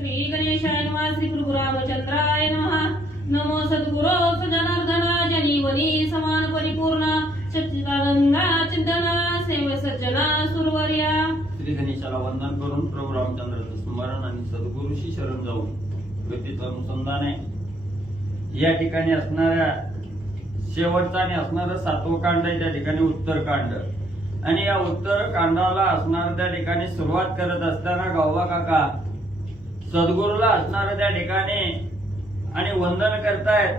श्री गणेशाय नमः. श्री प्रभु रामचंद्राय नमः. नमो सद्गुरो सजनार्दना जनीवनी समान परिपूर्ण सच्चिदानंदा चिंतना सेव सज्जना सुरवर्या. श्री गणेशाला वंदन करून प्रभू रामचंद्राचं स्मरण आणि सद्गुरूशी शरण जाऊन व्यतीत अनुसंधान आहे. या ठिकाणी असणाऱ्या शेवटचा आणि असणारं 7वं कांड आहे त्या ठिकाणी उत्तरकांड. आणि या उत्तरकांडाला असणार त्या ठिकाणी सुरुवात करत असताना गावबा काका सद्गुरूला असणार त्या ठिकाणी आणि वंदन करतायत.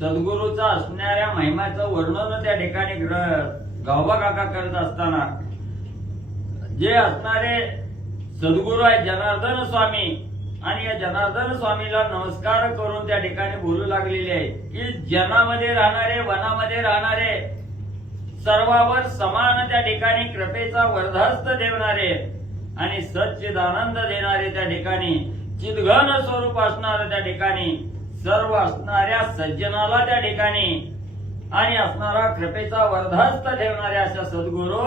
सद्गुरूचा असणाऱ्या महिम्याचं वर्णन त्या ठिकाणी गावबा काका करत असताना जे असणारे सद्गुरू आहेत जनार्दन स्वामी आणि या जनार्दन स्वामीला नमस्कार करून त्या ठिकाणी बोलू लागलेले आहे की जनामध्ये राहणारे वनामध्ये राहणारे सर्वांवर समान त्या ठिकाणी कृपेचा वरदहस्त देवणारे आणि सच्चिदानंद देणारे त्या ठिकाणी चिदघन स्वरूप असणार त्या ठिकाणी सर्व असणाऱ्या सज्जनाला त्या ठिकाणी आणि असणारा कृपेचा वरदहस्त ठेवणारे अशा सद्गुरू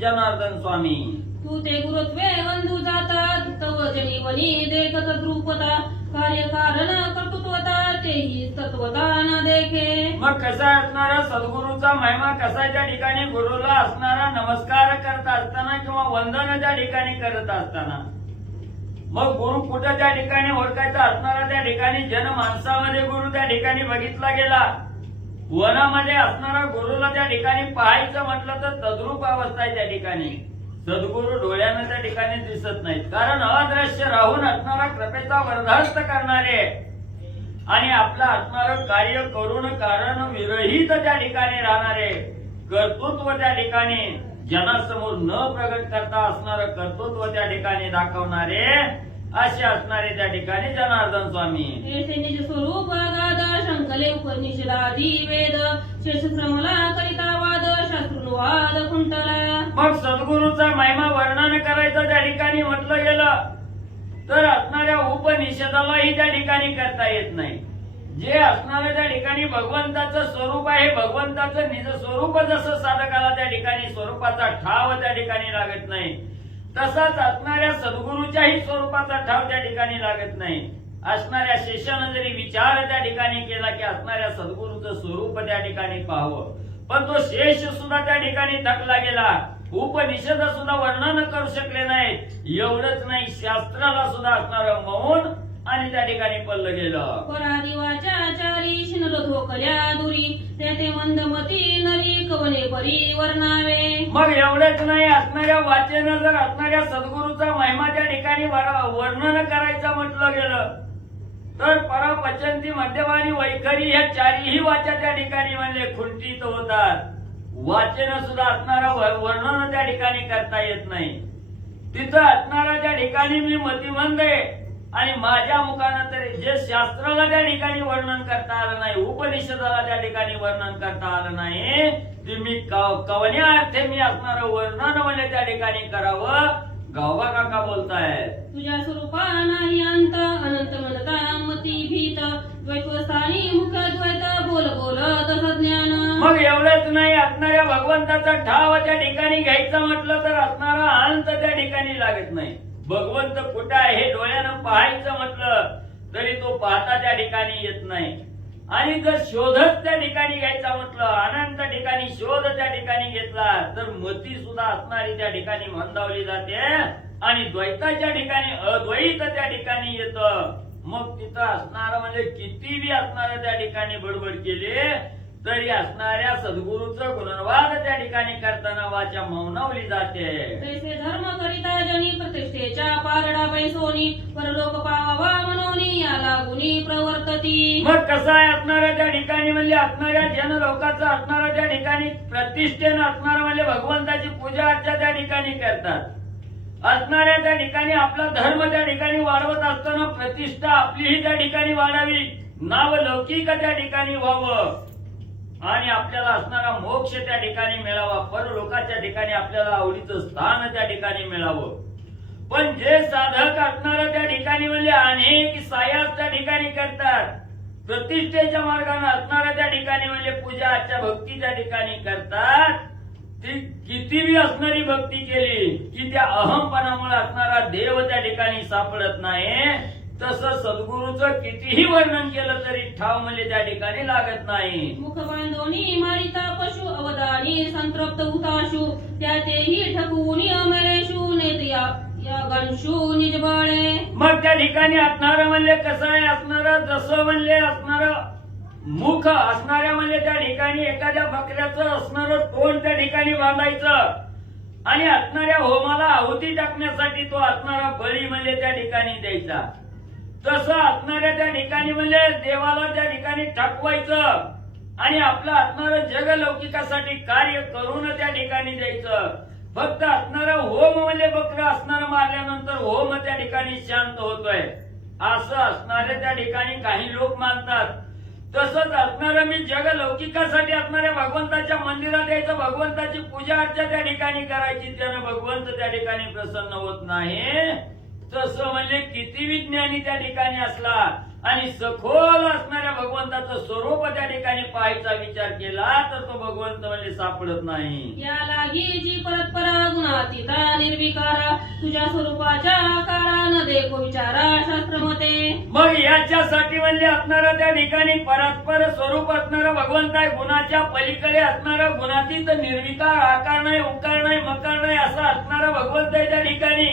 जनार्दन स्वामी. तू ते गुरुत्वे बंधू जातात तव जनीवनी देखत द्रुपता कार्य कारण कर्तृत्वता तेही तत्वता न देखे. मग कसा असणारा सद्गुरूचा महिमा कसा त्या ठिकाणी गुरुला असणारा नमस्कार करत असताना किंवा वंदन त्या ठिकाणी करत असताना मग गुरु कुठं त्या ठिकाणी ओळखायचा असणारा त्या ठिकाणी जनमानसामध्ये गुरु त्या ठिकाणी बघितला गेला. वनामध्ये असणारा गुरुला त्या ठिकाणी पाहायचं म्हटलं तर तद्रूप अवस्था आहे त्या ठिकाणी. सद्गुरू डोळ्यानं त्या ठिकाणी दिसत नाहीत कारण अदृश्य राहून असणारा कृपेचा वरदहस्त करणारे आणि आपलं असणारं कार्य करून कारण विरहित त्या ठिकाणी राहणारे कर्तृत्व त्या ठिकाणी जनासमोर न प्रगट करता असणारं कर्तृत्व त्या ठिकाणी दाखवणारे असे असणारे त्या ठिकाणी जनार्दन स्वामी. ऐसे निज स्वरूप अगाध शंकले उपनिषदादी वेद शेषश्रमला करिता वाद शास्त्रुवाद कुंटला. मग सद्गुरूचा महिमा वर्णन करायचं त्या ठिकाणी म्हटलं गेलं तर असणाऱ्या उपनिषदालाही त्या ठिकाणी करता येत नाही. जे असणाऱ्या त्या ठिकाणी भगवंताचं स्वरूप आहे भगवंताचं निज स्वरूप जसं साधकाला त्या ठिकाणी स्वरूपाचा ठाव त्या ठिकाणी लागत नाही तसाच असणाऱ्या सद्गुरूच्याही स्वरूपाचा ठाव त्या ठिकाणी लागत नाही. असणाऱ्या शेषानं जरी विचार त्या ठिकाणी केला की असणाऱ्या सद्गुरूचं स्वरूप त्या ठिकाणी पाहावं पण तो शेष सुद्धा त्या ठिकाणी थकला गेला. उपनिषद सुद्धा वर्णन करू शकले नाहीत. एवढंच नाही शास्त्राला सुद्धा असणारं मौन आणि त्या ठिकाणी पडलं गेलं. परादिवाचाचारी शिनलो धोकल्या दुरी ते मंदमती नरी कवने परी वर्णावे. मग एवढंच नाही असणाऱ्या वाचेनं जर असणाऱ्या सद्गुरूचा महिमा त्या ठिकाणी वर्णन करायचं म्हटलं गेलं तर परापचंती मध्यवाणी वैखरी ह्या चारीही वाचा त्या ठिकाणी म्हणजे खुंटीत होतात. वाचन सुद्धा असणारा वर्णन त्या ठिकाणी करता येत नाही. तिथं असणारा त्या ठिकाणी मी मतिमंद आहे आणि माझ्या मुखानं तर जे शास्त्राला त्या ठिकाणी वर्णन करता आलं नाही उपनिषदाला त्या ठिकाणी वर्णन करता आलं नाही ते मी कवन्या अर्थे मी असणारं वर्णन म्हणजे त्या ठिकाणी करावं. गावबा काका बोलताय तुझ्या स्वरूपा नाही अंत अनंत म्हणता मती भीत द्वैतस्थानी मुख द्वैत बोल बोल तसं ज्ञान. मग एवढंच नाही असणाऱ्या भगवंताचा ठाव त्या ठिकाणी घ्यायचं म्हटलं तर असणारा अंत त्या ठिकाणी लागत नाही. भगवंत कुठं आहे हे डोळ्यानं पाहायचं म्हटलं तरी तो पाहता त्या ठिकाणी येत नाही. आणि जर शोधच त्या ठिकाणी घ्यायचा म्हटलं अनंत ठिकाणी शोध त्या ठिकाणी घेतला तर मती सुद्धा असणारी त्या ठिकाणी मंदावली जाते आणि द्वैताच्या ठिकाणी अद्वैत त्या ठिकाणी येतं. मग तिथं असणारं म्हणजे किती बी असणारं त्या ठिकाणी बडबड केली तरी असणाऱ्या सद्गुरूचं गुणवाद त्या ठिकाणी करताना वाचा मौनावली जाते. तैसे धर्म करिता जनी प्रतिष्ठेच्या पारडा पैसोनी परलोक पावावा मनोनी याला गुणी प्रवर्तती. मग कसं आहे असणाऱ्या त्या ठिकाणी म्हणजे असणाऱ्या जन लोकांचं असणाऱ्या त्या ठिकाणी प्रतिष्ठेनं असणारं म्हणजे भगवंताची पूजा अर्चा त्या ठिकाणी करतात. असणाऱ्या त्या ठिकाणी आपला धर्म त्या ठिकाणी वाढवत असताना प्रतिष्ठा आपलीही त्या ठिकाणी वाढावी नाव लौकिक त्या ठिकाणी व्हावं आणि आपल्याला असणारा मोक्ष त्या ठिकाणी मिळावा परलोकाच्या ठिकाणी आपल्याला आवडीचं स्थान त्या ठिकाणी मिळावं. पण जे साधक असणाऱ्या त्या ठिकाणी म्हणजे अनेक सायास त्या ठिकाणी करतात प्रतिष्ठेच्या मार्गाने असणाऱ्या त्या ठिकाणी म्हणजे पूजा अर्चा भक्ती त्या ठिकाणी करतात. ती किती बी असणारी भक्ती केली की त्या अहमपणामुळे असणारा देव त्या ठिकाणी सापडत नाही तसं सद्गुरूचं कितीही वर्णन केलं तरी ठाव म्हणजे त्या ठिकाणी लागत नाही. मुख बांधोनी मारिता पशु अवधानी संतप्त हुताशु त्या तेही ठकूनी अमरेशु नेत या गणशु निज बळे. मग त्या ठिकाणी असणारं म्हणजे कसं आहे, असणारं जसं म्हणले असणारं मुख असणाऱ्या म्हणजे त्या ठिकाणी एखाद्या बकऱ्याचं असणारं तोंड त्या ठिकाणी बांधायचं आणि असणाऱ्या होमाला आहुती टाकण्यासाठी तो असणारा बळी म्हणजे त्या ठिकाणी द्यायचा. तसं असणाऱ्या त्या ठिकाणी म्हणजे देवाला त्या ठिकाणी टाकवायचं आणि आपलं असणारं जगलौकिकासाठी कार्य करून त्या ठिकाणी द्यायचं. फक्त असणारा होम म्हणजे बकरं असणारं मारल्यानंतर होम त्या ठिकाणी शांत होतोय असं असणारे त्या ठिकाणी काही लोक मानतात. तसंच असणारं मी जगलौकिकासाठी असणाऱ्या भगवंताच्या मंदिरात यायचं, भगवंताची पूजा अर्चा त्या ठिकाणी करायची, त्यानं भगवंत त्या ठिकाणी प्रसन्न होत नाही. तसं म्हणजे किती विज्ञानी त्या ठिकाणी असला आणि सखोल असणाऱ्या भगवंताचं स्वरूप त्या ठिकाणी पाहायचा विचार केला तर तो भगवंत म्हणजे सापडत नाही. या लागी जी परस्परा गुणातीता निर्विकारा तुझ्या स्वरूपाच्या आकारा न देखो विचारा शास्त्र मते. मग याच्यासाठी म्हणजे असणारा त्या ठिकाणी परस्पर स्वरूप असणारा भगवंत आहे, गुणाच्या पलीकडे असणारा गुणातीत निर्विकार, आकार नाही, उकार नाही, मकार नाही असं असणारा भगवंत आहे त्या ठिकाणी.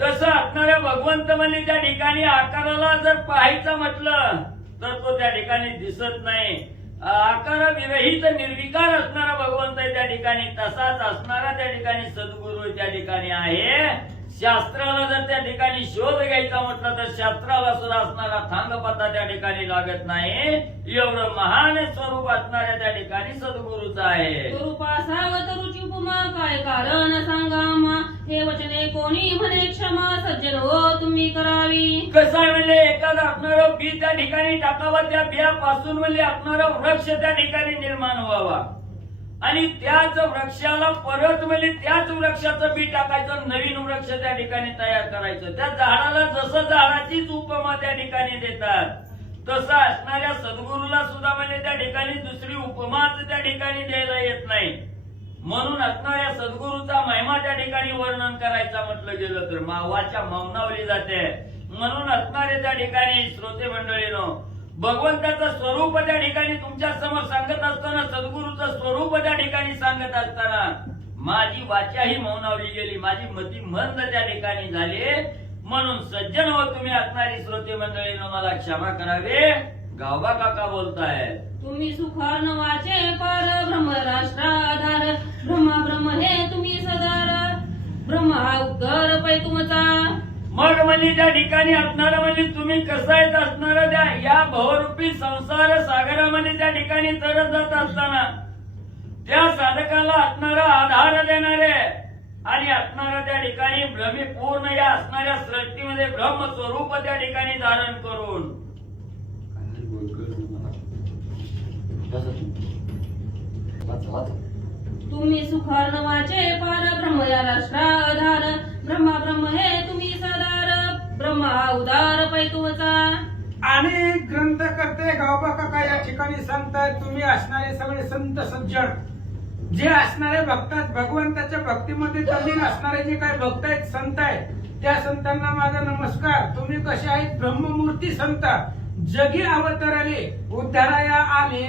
तसं असणाऱ्या भगवंत म्हणजे त्या ठिकाणी आकाराला जर पाहायचं म्हटलं तर तो त्या ठिकाणी दिसत नाही. आकार विरहित निर्विकार असणारा भगवंत आहे त्या ठिकाणी. तसाच असणारा त्या ठिकाणी सद्गुरू त्या ठिकाणी आहे. शास्त्राला जर त्या ठिकाणी शोध घ्यायचा म्हटलं तर शास्त्राला सुद्धा असणारा थांगपत्ता त्या ठिकाणी लागत नाही. एवढं महान स्वरूप असणाऱ्या त्या ठिकाणी सद्गुरूचं आहे. स्वरूपा सावत रुची उपमा काय कारण सांगा मा हे वचने कोणी म्हणे क्षमा सज्जन हो तुम्ही करावी. कसं आहे म्हणजे एखादं असणारं बी त्या ठिकाणी टाकावं, त्या बियापासून म्हणजे असणारं वृक्ष त्या ठिकाणी निर्माण व्हावा आणि त्याच वृक्षाला परत म्हणजे त्याच वृक्षाचं बी टाकायचं, नवीन वृक्ष त्या ठिकाणी तयार करायचं. त्या झाडाला जसं झाडाचीच उपमा त्या ठिकाणी देतात तसं असणाऱ्या सद्गुरूला सुद्धा म्हणजे त्या ठिकाणी दुसरी उपमाच त्या ठिकाणी द्यायला येत नाही. म्हणून असणाऱ्या सद्गुरूचा महिमा त्या ठिकाणी वर्णन करायचा म्हटलं गेलं तर मावाच्या मौनावली जाते. म्हणून असणारे त्या ठिकाणी श्रोते मंडळीनो भगवंताचं स्वरूप त्या ठिकाणी तुमच्या समोर सांगत असताना, सद्गुरूचं स्वरूप त्या ठिकाणी सांगत असताना माझी वाचाही मौनावली गेली, माझी मती मंद त्या ठिकाणी झाली. म्हणून सज्जन हो तुम्ही असणारी श्रोते मंडळीनो मला क्षमा करावे. गावबा काका बोलताय. तुम्ही सुखार्न वाचे पार ब्रह्म राष्ट्राधार ब्रह्मा ब्रह्म हे तुम्ही सदार ब्रह्म हा उद्गार पै तुमचा. मग म्हणजे त्या ठिकाणी असणारं म्हणजे तुम्ही कसं येत असणार त्या या बहुरूपी संसार सागरामध्ये त्या ठिकाणी तरत जात असताना त्या साधकाला असणारा आधार देणारे आणि असणारा त्या ठिकाणी भ्रमी पूर्ण या असणाऱ्या सृष्टीमध्ये ब्रह्म स्वरूप त्या ठिकाणी धारण करून तुम्ही सुखार्न वाचे पार ब्रह्म या राष्ट्राधार ब्रह्मा ब्रह्म हे तुम्ही सदार ब्रह्म हा उदार पै तुमचा. आणि ग्रंथ करते गावबा काका या ठिकाणी सांगतायत तुम्ही असणारे सगळे संत सज्जन जे असणारे भक्त भगवंताच्या भक्तीमध्ये तल्लीन असणारे जे काही भक्त आहेत, संत आहेत, त्या संतांना माझा नमस्कार. तुम्ही कसे आहेत? ब्रह्ममूर्ती संत जगी अवतरले उद्धाराया आले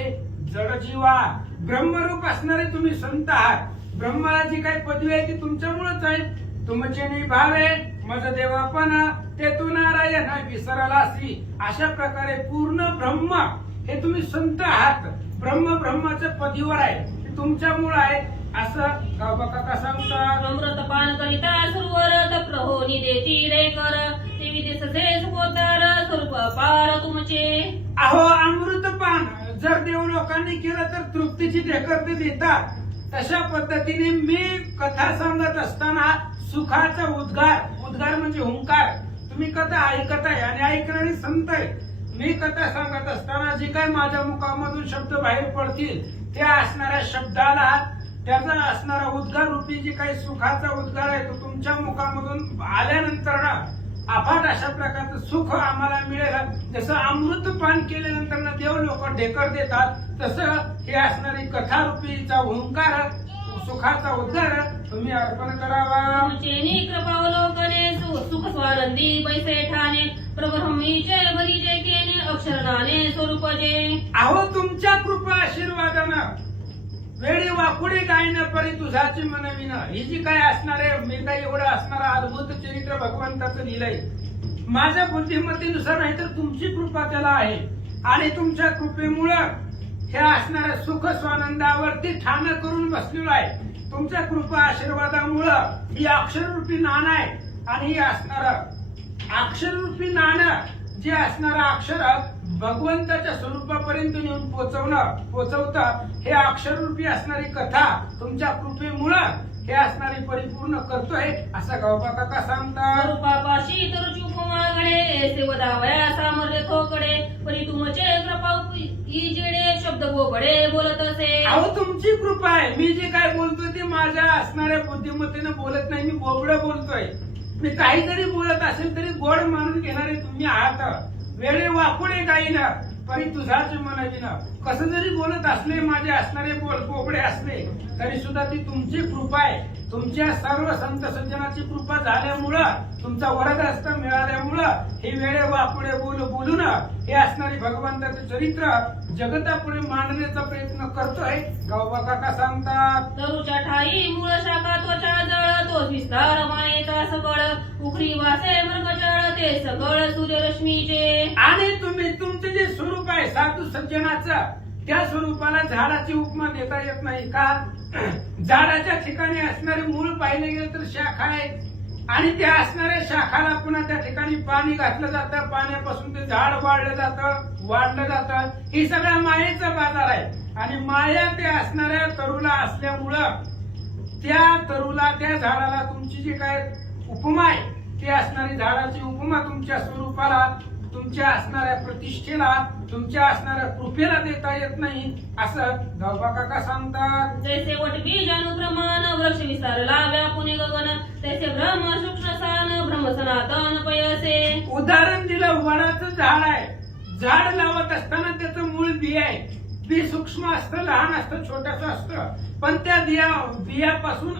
जडजीवा. ब्रह्मरूप असणारे तुम्ही संत आहात. ब्रह्माला जी काही पदवी आहे ती तुमच्यामुळेच आहे. तुमचे निभावे मज देवापण ते तू नारायण विसरलासी. अशा प्रकारे पूर्ण ब्रह्म हे तुम्ही संत आहात. ब्रह्माचं पदवीवर आहे, तुमच्यामुळे आहे असं गावबा काका सांगतात. अमृत पान करिता सुरवर प्रहोनी देती रे कर ते विदेशचे सुपोतार स्वरूप पार तुमचे. अहो अमृतपान जर देव लोकांनी केलं तर तृप्तीची ढेकर ते देतात. तशा पद्धतीने मी कथा सांगत असताना सुखाचा उद्गार म्हणजे हुंकार. तुम्ही कथा ऐकत आहे आणि ऐकणारी संत आहे. मी कथा सांगत असताना जे काही माझ्या मुखामधून शब्द बाहेर पडतील त्या असणाऱ्या शब्दाला त्याचा असणारा उद्गार रूपी जे काही सुखाचा उद्गार आहे तो तुमच्या मुखामधून आल्यानंतर ना अफाट अशा प्रकारचं सुख आम्हाला मिळेल. जसं अमृतपान केल्यानंतर ना देव लोक ढेकर देतात तसं हे असणारी कथारूपीचा हुंकार सुखाचा उद्गार तुम्ही अर्पण करावा. तुमचे कृपावलोकने सुख स्वानंदी बैसे ठाणे प्रब्रह्मीचे बरीचे केने अक्षरदाने स्वरूपजे. अहो तुमच्या कृपा आशीर्वादानं वेळी वाकुडी गायन परी तुझाची मनविन. ही जी काय असणार आहे, मी काय एवढं असणारा अद्भुत चरित्र भगवंताचं लिहिलंय माझ्या बुद्धिमत्तेनुसार, नाही तर तुमची कृपा त्याला आहे. आणि तुमच्या कृपेमुळं ह्या असणाऱ्या सुख स्वानंदावरती ठाण करून बसलेलो आहे. तुमच्या कृपा आशीर्वादामुळं ही अक्षररूपी नाणं आहे. आणि ही असणारं अक्षररूपी नाणं जे असणारं अक्षर भगवंताच्या स्वरूपापर्यंत नेऊन पोचवतं हे अक्षररूपी असणारी कथा तुमच्या कृपेमुळं हे असणारी परिपूर्ण करतोय असं गावबा काका सांगतात. स्वरूपापाशी तरुची उपमा घडे सेवदावया सामर्थ्य थोकडे परी तुमचे कृपा इजेडे शब्द गोकडे बोलत असे. अहो तुमची कृपा आहे. मी जे काय बोलतोय ते माझ्या असणाऱ्या बुद्धिमत्तेने बोलत नाही. मी बोबडं बोलतोय. मी काही जरी बोलत असेल तरी गोड मानून घेणारे तुम्ही आहात. वेळे वाकुडे गाईना परी तुझाच मनविन. कसं जरी बोलत असले माझे असणारे बोबडे असले तरी सुद्धा ती तुमची कृपा आहे. तुमच्या सर्व संत सज्जनाची कृपा झाल्यामुळं तुमचा वरदहस्त मिळाल्यामुळं हे वेळे वाकुडे बोलून हे असणारी भगवंताचे चरित्र जगतापुढे मांडण्याचा प्रयत्न करतोय गावबा काका सांगतात. तरुच्या ठाई मूळ शाखा त्वचा जळ तोच विस्तार मायेचा सगळ उखरी वासे मृगजळ ते सगळ सूर्यरश्मीचे. आणि तुम्ही तुमचं जे स्वरूप आहे साधू सज्जनाचं त्या स्वरूपाला झाडाची उपमा देता येत नाही का. झाडाच्या ठिकाणी असणारे मूळ पाहिले गेलं तर शाखा आहे. आणि त्या असणाऱ्या शाखाला पुन्हा त्या ठिकाणी पाणी घातलं जातं. पाण्यापासून ते झाड वाढलं जातं. ही सगळ्या मायेचा बाजार आहे. आणि माया ते असणाऱ्या तरुला असल्यामुळं त्या झाडाला तुमची जी काय उपमा आहे ती असणारी झाडाची उपमा तुमच्या स्वरूपाला तुमच्या असणाऱ्या प्रतिष्ठेला तुमच्या असणाऱ्या कृपेला देता येत नाही असं गावबा काका सांगतात. जैसे वटबीज अनुप्रमाण वृक्ष विस्तारला व्यापुने गगन तैसे ब्रह्म सूक्ष्म सान ब्रह्म सनातन पयसे. उदाहरण दिलं वडाचं झाड आहे. झाड लावत असताना त्याचं मूळ बी आहे. बी सूक्ष्म असतं, लहान असतं, छोटंसं असतं. पण त्या बियापासून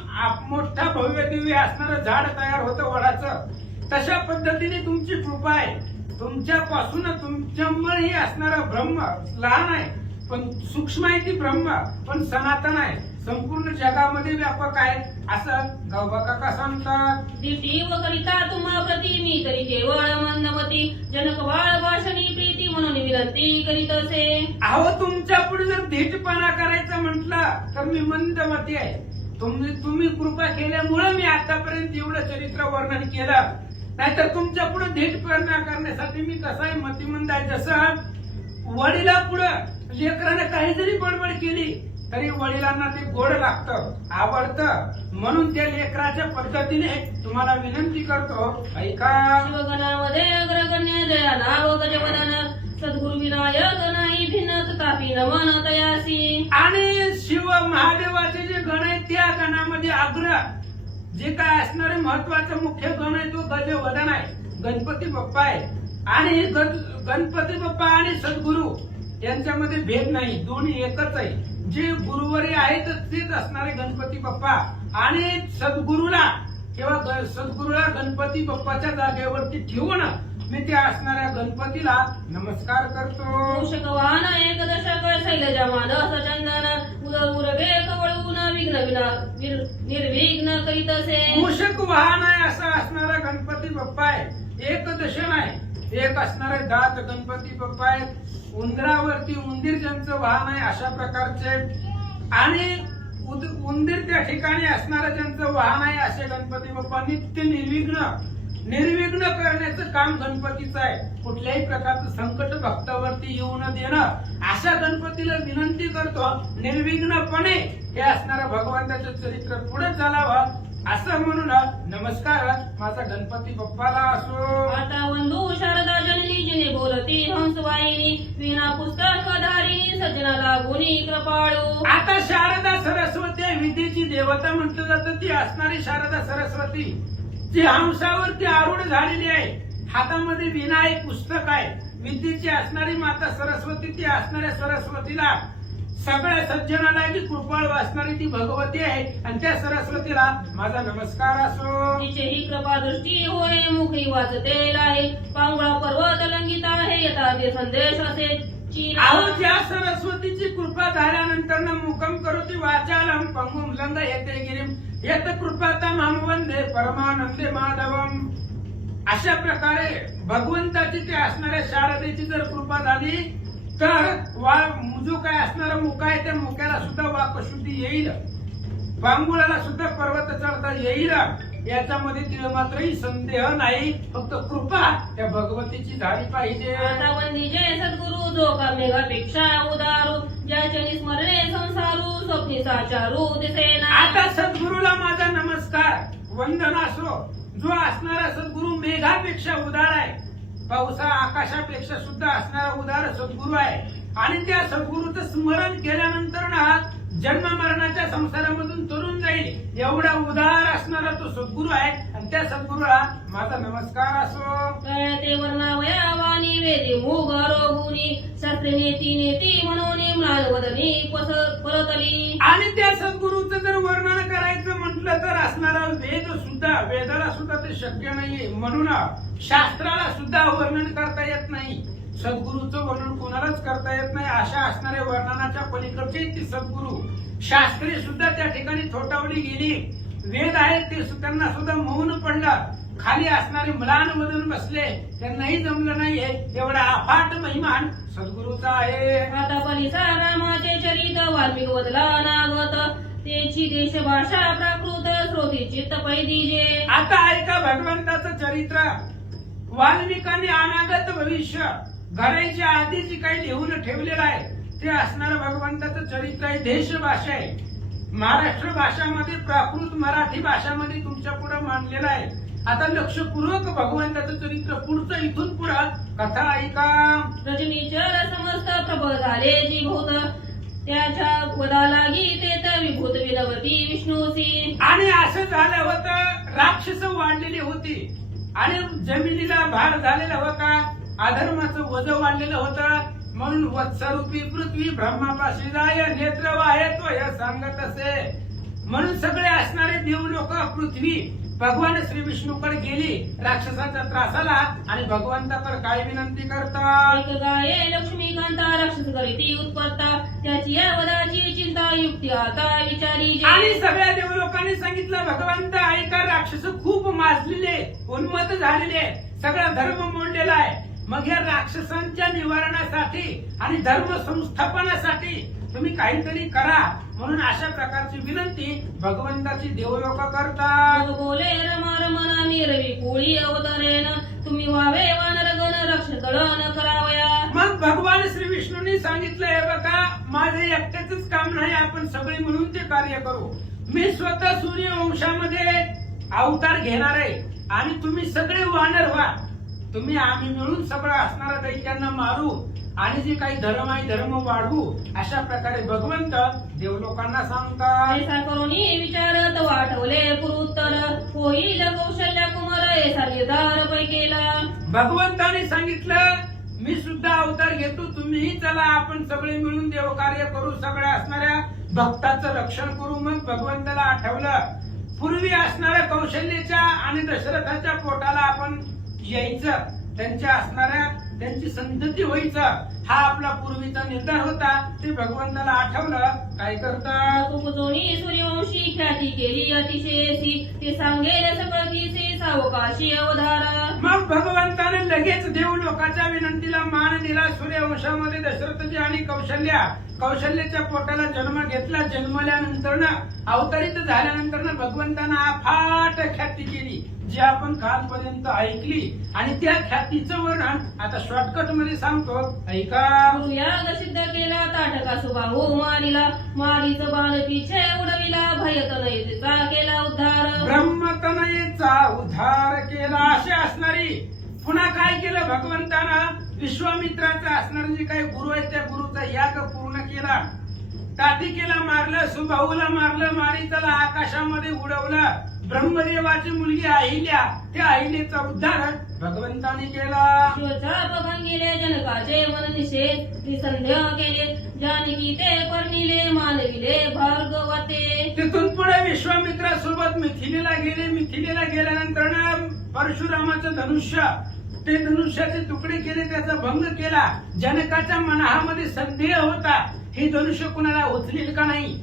मोठा भव्य दिव्य असणारं झाड तयार होतं वडाचं. तशा पद्धतीने तुमची कृपा आहे. तुमच्यापासून तुमच्यामुळे ही असणारं ब्रह्म लहान आहे पण सूक्ष्म आहे. ती ब्रह्म पण सनातन आहे. संपूर्ण जगामध्ये व्यापक आहे असं गावबा काका सांगतात. दिटी व करिता तुम्हा प्रति मी तरी केवळ मंदमती जनक बाळ भाषणी प्रीती म्हणून विनंती करीत असे. अहो तुमच्या पुढे जर धीटपणा करायचं म्हटलं तर मी मंदमती आहे. तुम्ही कृपा केल्यामुळे मी आतापर्यंत एवढं चरित्र वर्णन केलं. नाहीतर तुमच्या पुढे धीटपणा करण्यासाठी मी कसा आहे मतिमंद आहे. जसं वडिला पुढं लेकराने काही जरी बडबड केली तरी वडिलांना ते गोड लागतं, आवडतं. म्हणून त्या लेकराच्या पद्धतीने तुम्हाला विनंती करतो ऐका. शिवगणामध्ये अग्रगण्य जया नाव गजवदन सद्गुरु विनायक नाही भिन्न तथापि नमन तयासी. आणि शिव महादेवाचे जे गण आहेत त्या गणामध्ये अग्र जे काय असणारे महत्वाचं मुख्य गण आहे तो गजवदन आहे. गणपती बाप्पा आहे. आणि गणपती बाप्पा आणि सद्गुरु यांच्यामध्ये भेद नाही. दोन्ही एकच आहे. जे गुरुवरी आहेत तेच असणारे गणपती बाप्पा. आणि सद्गुरुला गणपती बाप्पाच्या जागेवरती ठेवून मी त्या असणाऱ्या गणपतीला नमस्कार करतो. मूषकवाहन एक दशक शैलजमान सचंदन उरगे कवळून विघ्न निर्विघ्न करीत असे. मूषक वाहन आहे असं असणारा गणपती बाप्पा आहे. एक दशन आहे. एक असणारे दात गणपती बाप्पा आहेत. उंदरावरती उंदीर ज्यांचं वाहन आहे अशा प्रकारचे. आणि उंदीर त्या ठिकाणी असणारं ज्यांचं वाहन आहे असे गणपती बाप्पा. नित्य निर्विघ्न करण्याचं काम गणपतीचं आहे. कुठल्याही प्रकारचं संकट भक्तावरती येऊ न देणं अशा गणपतीला विनंती करतो निर्विघ्नपणे हे असणारं भगवंताचं चरित्र पुढे चालावं असं म्हणून नमस्कार माझा गणपती बाप्पाला असो. आता वंदू शारदा जननी जिने बोलती हंसवाहिनी विना पुस्तक धारिणी सज्जनाला गुणी कृपाळू. आता शारदा सरस्वती आहे. विद्येची देवता म्हटलं जातं. ती असणारी शारदा सरस्वती जी हंसावरती आरूढ झालेली आहे. हातामध्ये विना एक पुस्तक आहे. विद्येची असणारी माता सरस्वती ती असणाऱ्या सरस्वतीला सगळ्या सज्जनाला की कृपाळ वाचणारी ती भगवती आहे आणि त्या सरस्वतीला माझा नमस्कार असो. तिचेही कृपा दृष्टी होय मुखी वाचते आहे पांगळा पर्वत लंघित आहे यथा ते संदेश असे अहो ज्या सरस्वतीची कृपा झाल्यानंतर न मुखम करोति वाचालम पंगुम लंग येते गिरिम येत कृपातम वंदे परमानंदे माधवम. अशा प्रकारे भगवंताची ते असणाऱ्या शारदेची जर कृपा झाली तर जो काय असणारा मुख आहे त्या मुखाला सुद्धा वाकशुद्धी येईल, पांगुळाला सुद्धा पर्वत चढता येईल, याच्यामध्ये तिला मात्रही संदेह नाही. फक्त कृपा त्या भगवतीची झाली पाहिजे. आता वंदीजे सद्गुरु जो का मेघापेक्षा उदारू ज्याचे स्मरणे संसारू स्वप्नी साचारू दिसेना. आता सद्गुरूला माझा नमस्कार वंदन असो. जो असणारा सद्गुरु मेघापेक्षा उदार आहे, पावसा आकाशापेक्षा सुद्धा असणारा उदार सद्गुरु आहे आणि त्या सद्गुरूचं स्मरण केल्यानंतर ना जन्म मरणाच्या संसारामधून तरुण जाईल एवढा उदार असणारा तो सद्गुरु आहे आणि त्या सद्गुरूला माझा नमस्कार असो. ते वर्णावया वाणी वेदी मुग रोगुनी शास्त्रे नेती नेती म्हणून म्लानवदनी परतली. आणि त्या सद्गुरूचं जर वर्णन करायचं म्हटलं तर असणारा वेद सुद्धा वेदाला सुद्धा ते शक्य नाहीये, म्हणून शास्त्राला सुद्धा वर्णन करता येत नाही. सद्गुरूचं वर्णन कोणालाच करता येत नाही. अशा असणाऱ्या वर्णनाच्या पलीकडचे ती सद्गुरू शास्त्रे सुद्धा त्या ठिकाणी थोटावली गेली. वेद आहेत ते त्यांना सुद्धा मौन पडलं, खाली असणारे म्लान मधून बसले, त्यांनाही जमलं नाहीये. एवढा अफाट महिमान सद्गुरूचा आहे. आता पलिसा रामाचे चरित वाल्मिक वदला नागत त्याची देश भाषा प्राकृत श्रोती चित्त पैदीजे. आता ऐका भगवंताचं चरित्र. वाल्मिकांनी अनागत भविष्य घडायच्या आधी जी काही लिहून ठेवलेलं आहे ते असणारं भगवंताचं चरित्र आहे. देश भाषा आहे, महाराष्ट्र भाषामध्ये प्राकृत मराठी भाषामध्ये तुमच्या पुढे मांडलेलं आहे. आता लक्षपूर्वक भगवंताचं चरित्र पुढचं इथून पुढं कथा ऐका. रजनीचर समस्त प्रबळ झाले जी भूत त्याच्या वदा लागी ते तर विभूत विनवती विष्णूसी. आणि असं झालं होतं, राक्षस वाढलेली होती आणि जमिनीला भार झालेला होता, अधर्माचं वज वाढलेलं होतं. म्हणून वत्सरूपी पृथ्वी ब्रह्मापाशी जाय नेत्र वाहे तो हे सांगत असे. म्हणून सगळे असणारे देव लोक पृथ्वी भगवान श्री विष्णूकडे गेली राक्षसाच्या त्रासाला आणि भगवंताकडे काय विनंती करतात. एक गाये लक्ष्मीकांता राक्षस करीती उत्पत्ता त्याची या वदाची चिंता युक्ती आता विचारी. आणि सगळ्या देव लोकांनी सांगितलं भगवंत ऐका, राक्षस खूप माजलेले उन्मत्त झालेले, सगळा धर्म मोडलेला आहे. मग या राक्षसांच्या निवारणासाठी आणि धर्म संस्थापनासाठी तुम्ही काहीतरी करा. म्हणून अशा प्रकारची विनंती भगवंताची देवलोक करतात. बोले रमा रमना निरवी कोळी अवतरेन तुम्ही व्हावे वानरगण रक्ष दळण करावया. मग भगवान श्री विष्णूंनी सांगितलं हे बघा, माझे एकट्याच काम नाही, आपण सगळे मिळून ते कार्य करू. मी स्वतः सूर्यवंशामध्ये अवतार घेणार आहे आणि तुम्ही सगळे वानर व्हा. तुम्ही आम्ही मिळून सगळं असणाऱ्या दैत्यांना मारू आणि जे काही धर्म आहे धर्म वाढवू. अशा प्रकारे भगवंत देवलोकांना सांगतात. ऐसा करुणी विचारत वाटवले पुरुत्तर होईल कौशल्य कुमार ऐसा निर्धार पै केला. भगवंताने सांगितलं मी सुद्धा अवतार घेतो, तुम्हीही चला, आपण सगळे मिळून देवकार्य करू, सगळ्या असणाऱ्या भक्ताचं रक्षण करू. मग भगवंताला आठवलं पूर्वी असणाऱ्या कौशल्याच्या आणि दशरथाच्या पोटाला आपण यायचं, त्यांच्या असणाऱ्या त्यांची संतती व्हायचं, हा आपला पूर्वीचा निर्धार होता. ते भगवंताला आठवलं, काय करतात. उपजोनी सूर्यवंशी ख्याती केली अतिशयसी ते सांगेल सकळकीचे सावकाशी अवधारा. मग भगवंताने लगेच देव लोकांच्या विनंतीला मान दिला. सूर्यवंशामध्ये दशरथजी आणि कौशल्याच्या पोटाला जन्म घेतला. जन्मल्यानंतर अवतरित झाल्यानंतर भगवंतानं अफाट ख्याती केली जी आपण कालपर्यंत ऐकली. आणि त्या ख्यातीचं वर्णन आता शॉर्टकट मध्ये सांगतो, ऐका. याग सिद्ध केला ताटका सुबाहू मारिला मारीच बाण पिछे उडविला भयतनयेचा केला उद्धार. ब्रह्मतनयेचा उद्धार केला. अशी असणारी पुन्हा काय केलं भगवंतानं, विश्वामित्राचा असणार जे काही गुरु आहे त्या गुरुचा याग पूर्ण केला. ताटिकेला मारलं, सुबाहूला मारलं, मारीचाला आकाशामध्ये उडवलं. ब्रह्मदेवाची मुलगी अहिल्या, त्या अहिल्याचा उद्धार भगवंताने केला. शिवचाप भंगी केले जनकाचे मन निषेध निसंदेह केले जानकी ते पर्णिले मानविले भार्गवते तिथून पुढे विश्वामित्रासोबत मिथिलेला गेले. मिथिलेला गेल्यानंतर ना परशुरामाचं धनुष्य ते धनुष्याचे तुकडे केले, त्याचा भंग केला. जनकाच्या मनामध्ये संदेह होता, हे धनुष्य कुणाला उचलेल का नाही,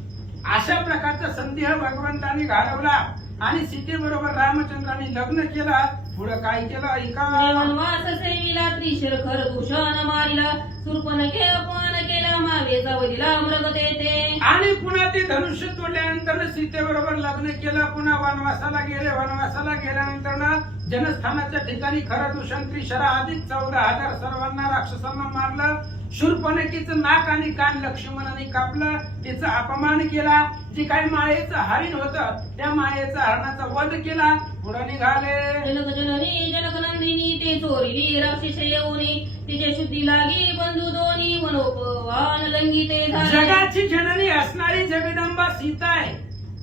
अशा प्रकारचा संदेह भगवंतांनी घालवला आणि सीतेबरोबर रामचंद्रांनी लग्न केलं. पुढे काय केलं ऐका. वनवास सेविला त्रिशर खरदूषण मारिला सुरपणखे अपमान केला मावेचा वदिला मृगते ते आणि पुन्हा ते धनुष्य तोडल्यानंतर सीतेबरोबर लग्न केलं. पुन्हा वनवासाला गेले. वनवासाला गेल्यानंतर ना जनस्थानाच्या ठिकाणी खरदूषण त्रिशरा अधिक 14,000 सर्वांना राक्षसांना मारलं. शूर्पणखीचं नाक आणि कान लक्ष्मणाने कापलं, तिचा अपमान केला. जे काही मायेचं हरिण होतं त्या मायेचा हरणाचा वध केला. पुढे निघाले. जनक जननी जनक नंदिनी ते चोरिली राक्षस येऊनी तिचे शुद्धी लागी बंधू दोन्ही मनोपवान लंगिते झाले. जगाची जननी असणारी जगदंबा सीता आहे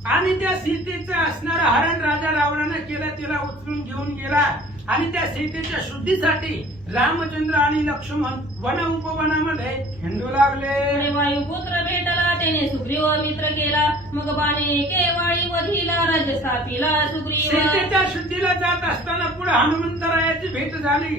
आणि त्या सीतेचं असणारं हरण राजा रावणानं केलं. तिला उचलून घेऊन गेला आणि त्या सीतेच्या शुद्धीसाठी रामचंद्र आणि लक्ष्मण वन उपवनामध्ये हिंडू लागले. वायुपुत्र भेटला त्याने सुग्रीव मित्र केला मग बाणे केवाळी वधीला राज्य स्थापिला सुग्रीव सीतेच्या शुद्धीला जात असताना पुढे हनुमंतरायाची भेट झाली.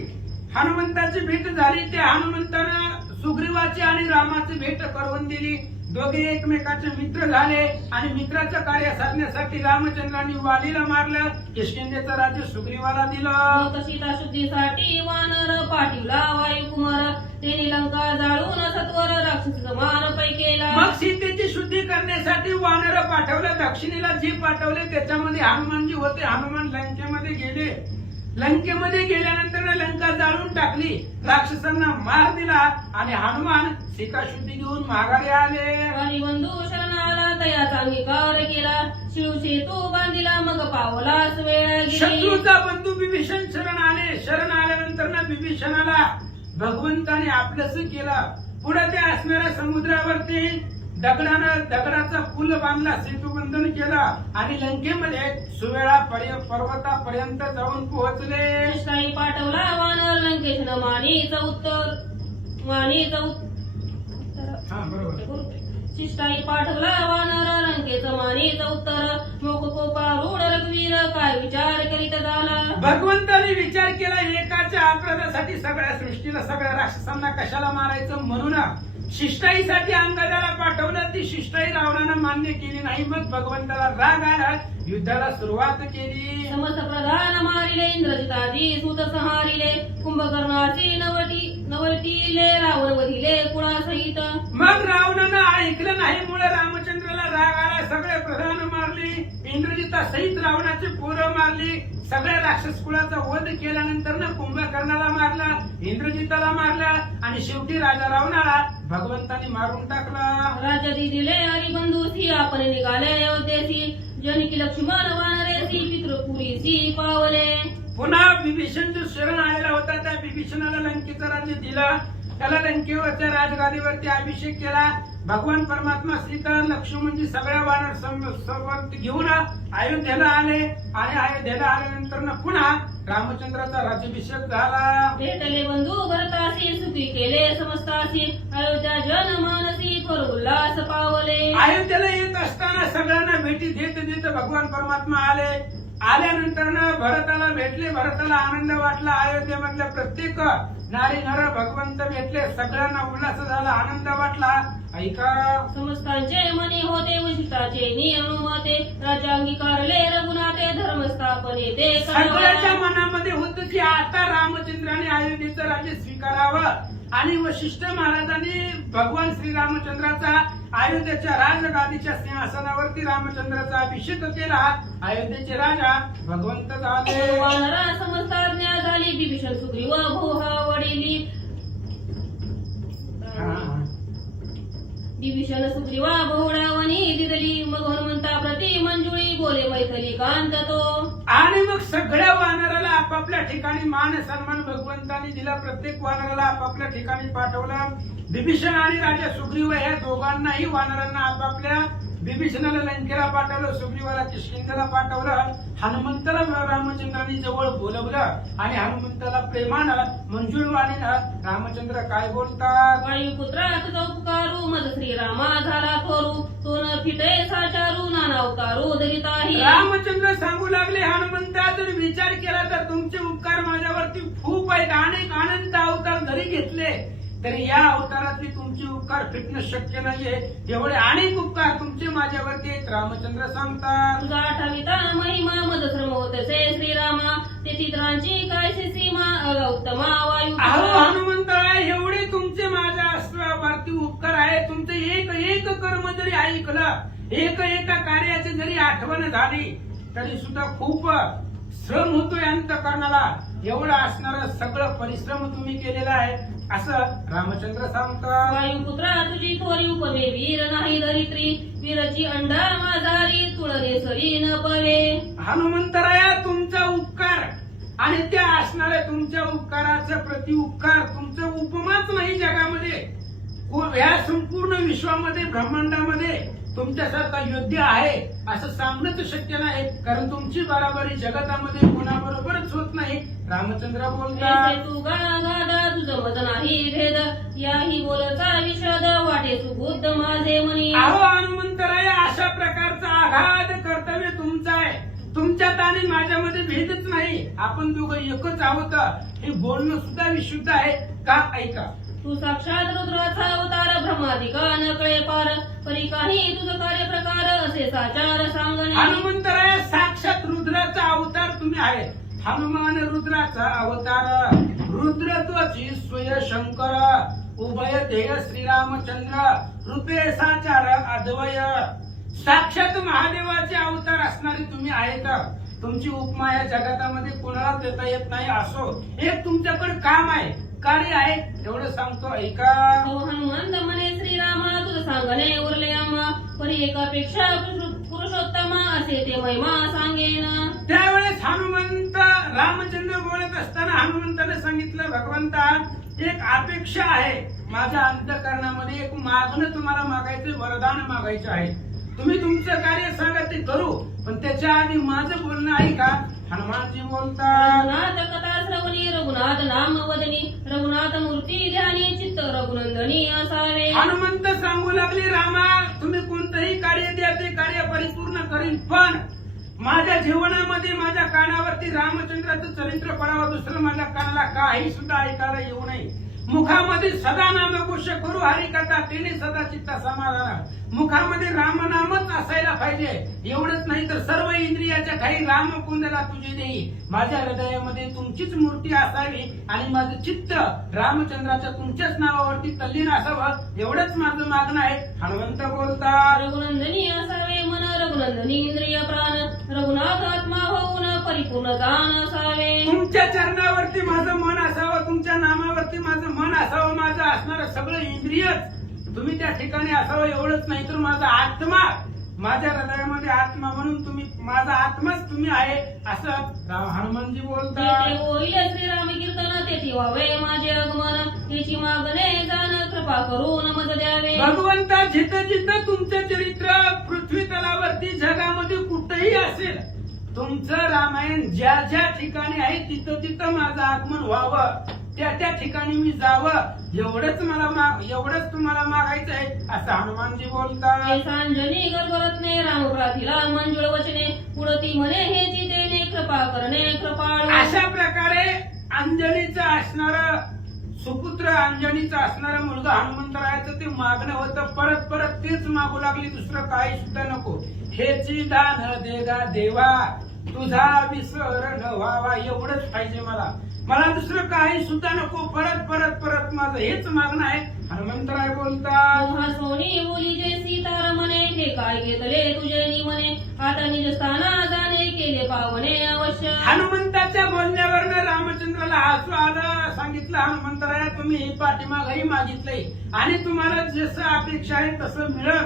हनुमंताची भेट झाली. त्या हनुमंतानं सुग्रीवाची आणि रामाची भेट करून दिली. दोघे एकमेकाचे मित्र झाले आणि मित्राचं कार्य साधण्यासाठी रामचंद्रांनी वालीला मारलं. किष्किंधेचं राज्य सुग्रीवाला दिलं. सीता शुद्धीसाठी वानर पाठवला वायुकुमार त्याने लंका जाळून सत्वर राक्षस मान पै केला. मग सीतेची शुद्धी करण्यासाठी वानर पाठवलं. दक्षिणेला जे पाठवले त्याच्यामध्ये हनुमानजी होते. हनुमान लंकेमध्ये गेले. लंकेमध्ये गेल्यानंतर लंका जाळून टाकली, राक्षसांना मार दिला आणि हनुमान सीता शुद्धी घेऊन माघारी आले. आणि बंधू शरणाला तयाचा अंगीकार केला शिव सेतू बांधिला मग पावलाच वेळ गेली. शत्रूचा बंधू बिभीषण शरण आले. शरण आल्यानंतर ना बिभीषणाला भगवंताने आपलंस केलं. पुढे ते असणाऱ्या समुद्रावरती दगडाचा पूल बांधला, सेतुबंधन केला आणि लंकेमध्ये सुवेळा पर्वतापर्यंत जाऊन पोहोचले. शिष्टाई पाठवला वानर लंकेश मानीचं उत्तर शिष्टाई पाठवला वानर लंकेचं मानीचं उत्तर मोक कोपारूढ रघुवीर काय विचार करीत झाला. भगवंताने विचार केला एकाच्या अपराधासाठी सगळ्या सृष्टीला सगळ्या राक्षसांना कशाला मारायचं, म्हणून शिष्टाईसाठी अंगदाला पाठवलं. ती शिष्टाई रावणानं मान्य केली नाही. मग भगवंताला राग आला, युद्धाला सुरुवात केली. समस्त प्रधान मारिले इंद्रजितादी सूत संहारिले कुंभकर्णाची नवटीले रावण वधिले कुळासहित. मग रावणानं ऐकलं नाही मुळे रामचंद्राला राग आला. सगळे प्रधान मारली, इंद्रजिता सहित रावणाची पोरं मारली. सगळ्या राक्षस कुळाचा वध केल्यानंतर ना कुंभकर्णाला मारला, इंद्रजिताला मारला आणि शेवटी राजा रावणाला भगवंताने मारून टाकला. राजा दिले हरिबंधूसी आपण निघाले अयोध्येसी जनकी लक्ष्मण वानरेसी पितृपुरीसी पावले. पुन्हा विभीषण जो शरण आलेला होता त्या विभीषणाला लंकेचं राज्य दिलं. त्याला लंकेवरच्या राजगादीवरती अभिषेक केला. भगवान परमात्मा सीता लक्ष्मणजी सगळ्या वानर सोबत घेऊन अयोध्येला आले आणि अयोध्येला आल्यानंतर पुन्हा रामचंद्राचा राज्याभिषेक झाला. भेटले बंधू भरतासी सुखी केले समस्तासी अयोध्या जन मानसी कर उल्हास पावले. अयोध्येला येत असताना सगळ्यांना भेटी देत देत भगवान परमात्मा आले. आल्यानंतर भरताला भेटले. भरताला आनंद वाटला. अयोध्येमधल्या प्रत्येक नारी नर भगवंत भेटले. सगळ्यांना उल्हास झाला, आनंद वाटला. ऐका, समस्तांचे मनी होते वशिष्ठाचे नियमते राजा अंगीकारले रघुनाथे धर्मस्थापने ते सगळ्याच्या मनामध्ये होतं की आता रामचंद्राने अयोध्येचं राज्य स्वीकारावं आणि वशिष्ठ महाराजांनी भगवान श्रीरामचंद्राचा अयोध्येच्या राजगादीच्या सिंहासनावरती रामचंद्राचा अभिषेक केला. अयोध्येचे राजा भगवंत झाले. वानरा समस्ता ज्ञा झाली बिभीषण सुग्रीव भोहा वडिली विभीषण सुग्रीवा बहुडावणी दिदली मग हनुमंता प्रति मंजुळी बोले मैथिली कांत तो. आणि मग सगळ्या वानराला आपापल्या ठिकाणी मान सन्मान भगवंतांनी दिला. प्रत्येक वानराला आपापल्या ठिकाणी पाठवलं. विभीषण आणि राजा सुग्रीव या दोघांनाही वानरांना आपापल्या बिभीषणाला लंकेला पाठवलं, सुग्रीवाला किष्किंधेला पाठवलं, हनुमंताला रामचंद्रांनी जवळ बोलवलं आणि हनुमंताला प्रेमानं मंजुळवाणीनं रामचंद्र काय बोलतात? वायुपुत्रा तुझा उपकारू मज श्रीरामा झाला थोरू सोन फिटे साचारू नाना अवतारू धरिताही. रामचंद्र सांगू लागले, हनुमंता जर विचार केला तर तुमचे उपकार माझ्यावरती खूप आहेत. अनेक अनंत अवतार जरी घेतले तरी या अवतारातली तुमचे उपकार फिटणं शक्य नाहीये. एवढे अनेक उपकार तुमचे माझ्यावरती आहेत. रामचंद्र सांगतात, तुझा आठविता महिमा मज श्रम होतसे श्रीरामा ते चित्रांची काय सीमा अगौतमा वायू. अहो हनुमंता, एवढे तुमचे माझ्या वरती उपकार आहे. तुमचे एक एक कर्म जरी ऐकलं, एक एका कार्याची जरी आठवण झाली तरी सुद्धा खूप श्रम होतोय अंतकरणाला. एवढं असणारं सगळं परिश्रम तुम्ही केलेला आहे असं रामचंद्र सांगतात. वायुपुत्रा तुझी थोरी उपमे वीर नाही धरित्री वीरची अंडा माझारी तुळरे सरी न पवे. हनुमंतराया, तुमचा उपकार आणि त्या असणाऱ्या तुमच्या उपकाराचा प्रतिउपकार तुमचं उपमाच नाही जगामध्ये. ह्या संपूर्ण विश्वामध्ये ब्रह्मांडामध्ये तुमच्यासारखा योद्धा आहे असं सांगणंच शक्य नाही, कारण तुमची बराबरी जगतामध्ये कोणाबरोबरच होत नाही. रामचंद्र बोलतात, ऐसे तू गादा तुझं मत नाही भेद याही बोलचा विषद वाटे सुबुद्ध माझे मनी. अहो हनुमंतराया, अशा प्रकारचा आघात कर्तव्य तुमचं आहे. तुमच्यात आणि माझ्यामध्ये भेदच नाही. आपण दोघं एकच आहोत. हे बोलणं सुद्धा विशुद्ध आहे का? ऐका, तू साक्षात रुद्राचा अवतार ब्रह्मादिका न कळे पार परी काही तुझं कार्य प्रकार असे साचार सांगणे. हनुमंतराया, साक्षात रुद्राचा अवतार तुम्ही आहे. हनुमान रुद्राचा अवतार, रुद्रत्वची स्वय शंकर उभय ध्येय श्रीरामचंद्र रूपे साचार अद्वय. साक्षात महादेवाचे अवतार असणारे तुम्ही आहेत. तुमची उपमा या जगतामध्ये कोणाला देता येत नाही. असो, एक तुमच्याकडे काम आहे, कार्य आहे, एवढं सांगतो ऐका. हो हनुमंत म्हणे श्रीरामा तुझं सांगणे उरले आम्हा परी एकापेक्षा पुरुषोत्तमा असे ते महिमा सांगेन. त्यावेळेस हनुमंत रामचंद्र बोलत असताना हनुमंताने सांगितलं, भगवंता, एक अपेक्षा आहे माझ्या अंतःकरणामध्ये. एक मागणं तुम्हाला मागायचं, वरदान मागायचं आहे. तुम्ही तुमचं कार्य सांगा ते करू, पण त्याच्या आधी माझं बोलणं ऐका. हनुमानजी बोलतात, रघुनाथ कथा श्रवणी रघुनाथ नाम वदनी रघुनाथ मूर्ती ध्यानी चित्त रघुनंदनी असावे. हनुमंत सांगू लागले, रामा, तुम्ही कोणतंही कार्य द्या, ते कार्य परिपूर्ण करीन, पण माझ्या जीवनामध्ये माझ्या कानावरती रामचंद्राचं चरित्र पडावं. दुसरं माझ्या कानाला काही सुद्धा ऐकायला येऊ नये. मुखामध्ये सदा नामघोष करू हरिकथा तिने सदा चित्त समाधान. मुखामध्ये रामनामच असायला पाहिजे. एवढंच नाही तर सर्व इंद्रियाच्या काही रामकुंदला तुझे देई. माझ्या हृदयामध्ये तुमचीच मूर्ती असावी आणि माझं चित्त रामचंद्राच्या तुमच्याच नावावरती तल्लीन असावं, एवढंच माझं मागणं आहे. हनुमंत बोलतात, रघुनंदनी असावे मन रघुनंदनी इंद्रिय प्राण रघुनाथ आत्मा होऊन परिपूर्ण जाण असावे. तुमच्या चरणावरती माझं मन असावं, तुमच्या नामावरती माझं मन असावं, माझं असणारं सगळं इंद्रियच तुम्ही त्या ठिकाणी असावं. एवढंच नाही तर माझा आत्मा, माझ्या हृदयामध्ये आत्मा म्हणून तुम्ही, माझा आत्माच तुम्ही आहे असं हनुमानजी बोलतात. तेथे होईल श्रीराम कीर्तन तेथे व्हावे माझे आगमन याची मागणे जाण कृपा करून मज द्यावे. भगवंता, जिथं जिथं तुमचं चरित्र पृथ्वी तलावरती जगामध्ये कुठेही असेल, तुमचं रामायण ज्या ज्या ठिकाणी आहे तिथं तिथं माझं आगमन व्हावं, त्या त्या ठिकाणी मी जावं, एवढंच तुम्हाला मागायचं आहे असं हनुमानजी बोलतात. सांजनी गर्भरत्ने रामप्राथिला मंजुळ वचने पुढती म्हणे हे जितेने कृपा करणे कृपाळू. अशा प्रकारे अंजनीचं असणारं सुपुत्र, अंजनीचा असणारा मुलगा हनुमंतरायाचं ते मागणं होतं. परत परत तेच मागू लागली, दुसरं काही सुद्धा नको. हेची दान देगा देवा तुझा विसर न व्हावा, एवढंच पाहिजे मला. मला दुसरं काही सुद्धा नको. परत परत परत माझं हेच मागणं आहे. हनुमंतराय बोलतात, सोनी बोली जे सीतारमणे हे काय घेतले तुझे निमने आता निज स्थाना जाणे केले पावणे अवश्य. हनुमंताच्या बोलण्यावरनं रामचंद्राला हसू आलं. सांगितलं, हनुमंतराय, तुम्ही हे पाठीमागही मागितलंय आणि तुम्हाला जसं अपेक्षा आहे तसं मिळेल,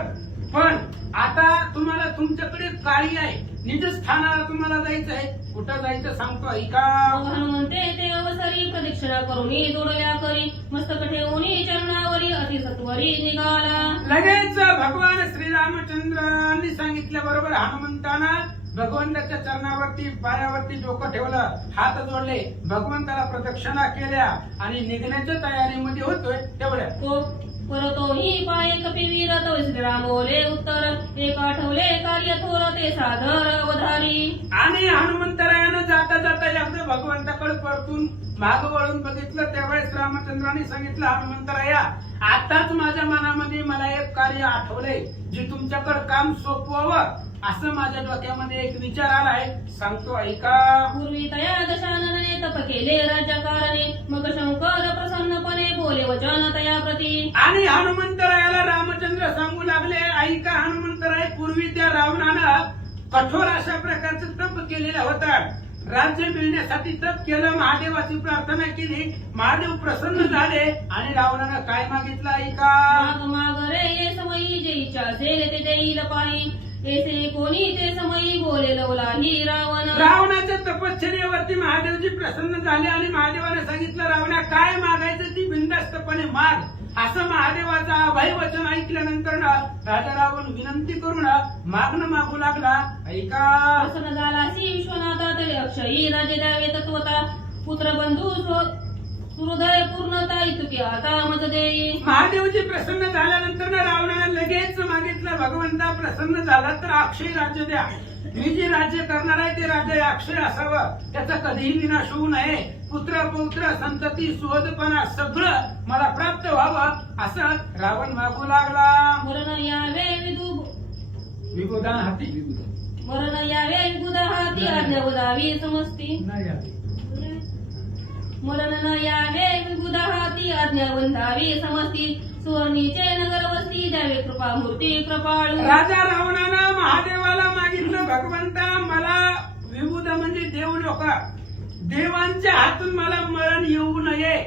पण आता तुम्हाला तुमच्याकडे कार्य आहे, निज स्थानाला तुम्हाला जायचं आहे. कुठं जायचं सांगतो ऐका. मग हनुमंते ते अवसरी प्रदक्षिणा करुनी जोडल्या करी मस्तक ठेवूनी चरणावरी अतिसत्वरी निघाला. लगेच भगवान श्रीरामचंद्रांनी सांगितल्याबरोबर हनुमंताना भगवंताच्या चरणावरती पायावरती डोकं ठेवलं, हात जोडले, भगवंताला प्रदक्षिणा केल्या आणि निघण्याच्या तयारीमध्ये होतोय तेवढ्या तो परतोही पाय कपिवीर तव श्रीराम बोले उत्तर एक आठवले कार्य थोर ते सादर अवधारी. आणि हनुमंतरायानं जाता जाता एकदा भगवंताकडे परतून माग वळून बघितलं. त्यावेळेस रामचंद्रांनी सांगितलं, हनुमंतराया आताच माझ्या मनामध्ये मला एक कार्य आठवलंय जे तुमच्याकडे काम सोपवावं असं माझ्या डोक्यामध्ये एक विचार आलाय, सांगतो ऐका. पूर्वी तया दशानने तप केले राज्यकारणे मग शंकर प्रसन्नपणे बोले वचन तया प्रती. आणि हनुमंतरायाला रामचंद्र सांगू लागले, ऐका हनुमंतराय, पूर्वी त्या रावणानं कठोर अशा प्रकारचं तप केलेलं होतं. राज्य मिळण्यासाठी तप केलं, महादेवाची प्रार्थना केली, महादेव प्रसन्न झाले आणि रावणानं काय मागितलं ऐका. माग माग रे ये समयी जे इच्छा असेल ते देईल पायी ऐसे कोणी ते समयी बोले लवलाही रावण. रावणाच्या तपश्चर्येवरती महादेवजी प्रसन्न झाले आणि महादेवाने सांगितलं, रावणा काय मागायचं ती बिनधास्तपणे माग. असं महादेवाचं अभय वचन ऐकल्यानंतर राजा रावण विनंती करून मागणं मागू लागला ऐका. प्रसन्न झालासी विश्वनाथा तरी अक्षयी राजे द्यावे तत्वता पुत्र बंधू हृदय पूर्णता इतुकी आता मज देई. महादेवजी प्रसन्न झाल्यानंतर रावणाने लगेच मागितलं, भगवंता प्रसन्न झाला तर अक्षय राज्य द्या. मी जे राज्य करणार आहे ते राज्य अक्षय असावं, त्याचा कधीही विनाश होऊ नये. पुत्र पौत्र संतती सुहदपणा सगळं मला प्राप्त व्हावं असं रावण मागू लागला. मरण यावे विबोधान हाती मरण यावे विबुधा हाती आज्ञा वदावी समस्ती. मरण न यावे विबुधा हाती आज्ञा वंदावी समस्ती. सुवर्णीचे नगर वस्ती द्यावे कृपा मूर्ती कृपाळू. राजा रावणानं महादेवाला मागितलं, भगवंता मला विबुध म्हणजे देव लोक, देवांच्या हातून मला मरण येऊ नये.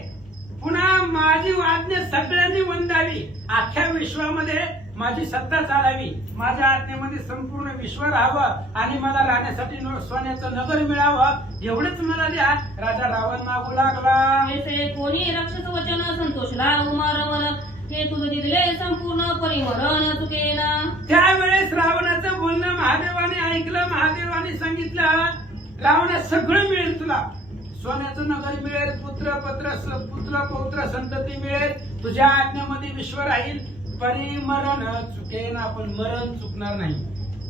पुन्हा माझी आज्ञा सगळ्यांनी वंदावी, अख्ख्या विश्वामध्ये माझी सत्ता चालावी, माझ्या आज्ञेमध्ये संपूर्ण विश्व राहावं आणि मला राहण्यासाठी सोन्याचं नगर मिळावं एवढंच मला द्या. राजा रावण मागू लागला. ऐसे कोणी राक्षस वचन संतोषला उमारमन हे तुझ दिले संपूर्ण परिमरण चुकेना. त्यावेळेस रावणाचं बोलणं महादेवाने ऐकलं. महादेवाने सांगितलं, रावणा सगळं मिळेल तुला, सोन्याचं नगर मिळेल, पुत्र पौत्र संतती मिळेल, तुझ्या आज्ञेमध्ये विश्व राहील, परिमरण चुकेना, पण मरण चुकणार नाही.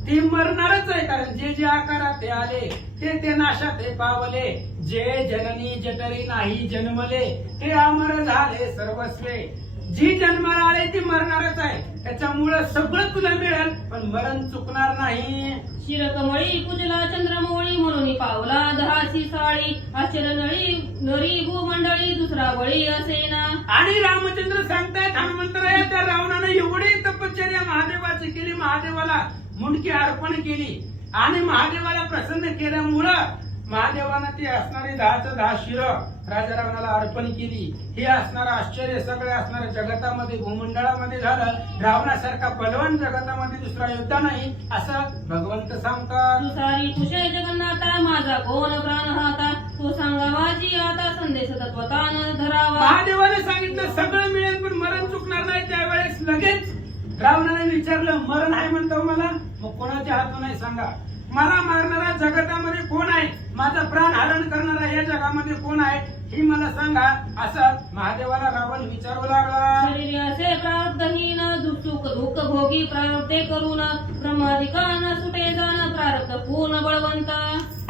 ती मरणारच आहे, कारण जे जे आकारात ते आले ते नाशात हे पावले. जे जननी जठरी नाही जन्मले ते अमर झाले सर्वस्वे. जी जन्माला आले ती मरणारच आहे, त्याच्यामुळं सगळं तुला मिळेल पण मरण चुकणार नाही. शिरकमळी पूजला चंद्रमौळी म्हणून पावला दहाची साळी आश्चर्य नळी नरी भूमंडळी दुसरा बळी असेना. आणि रामचंद्र सांगतायत, हनुमंतराया त्या रावणानं एवढी तपश्चर्या महादेवाची केली, महादेवाला मुंडकी अर्पण केली आणि महादेवाला प्रसन्न केल्यामुळं महादेवानं ती असणारी 10 शिर राजा रावणाला अर्पण केली. हे असणारं आश्चर्य सगळे असणाऱ्या जगतामध्ये भूमंडळामध्ये झालं. रावणासारखा बलवान जगतामध्ये दुसरा योद्धा नाही असं भगवंत सांगतात. दुसारी कुशे जगन्नाथा माझा कोण प्राण हाता तो सांगा माझी आता संदेश तत्वतान धरावा. महादेवाने सांगितलं सगळं मिळेल पण मरण चुकणार नाही. त्यावेळेस लगेच रावणाने विचारलं, मरण आहे म्हणतो मला, मग कोणाच्या हातून आहे सांगा. मला मारणारा जगतामध्ये कोण आहे, माझा प्राण हरण करणारा या जगामध्ये कोण आहे ही मला सांगा असं महादेवाला रावण विचारू लागला. शरीर असे प्रारब्धहीन दुःख दुःख भोगी प्रारब्धे करून ब्रह्माधिकान सुटे जाण प्रारब्ध पूर्ण बळवंत.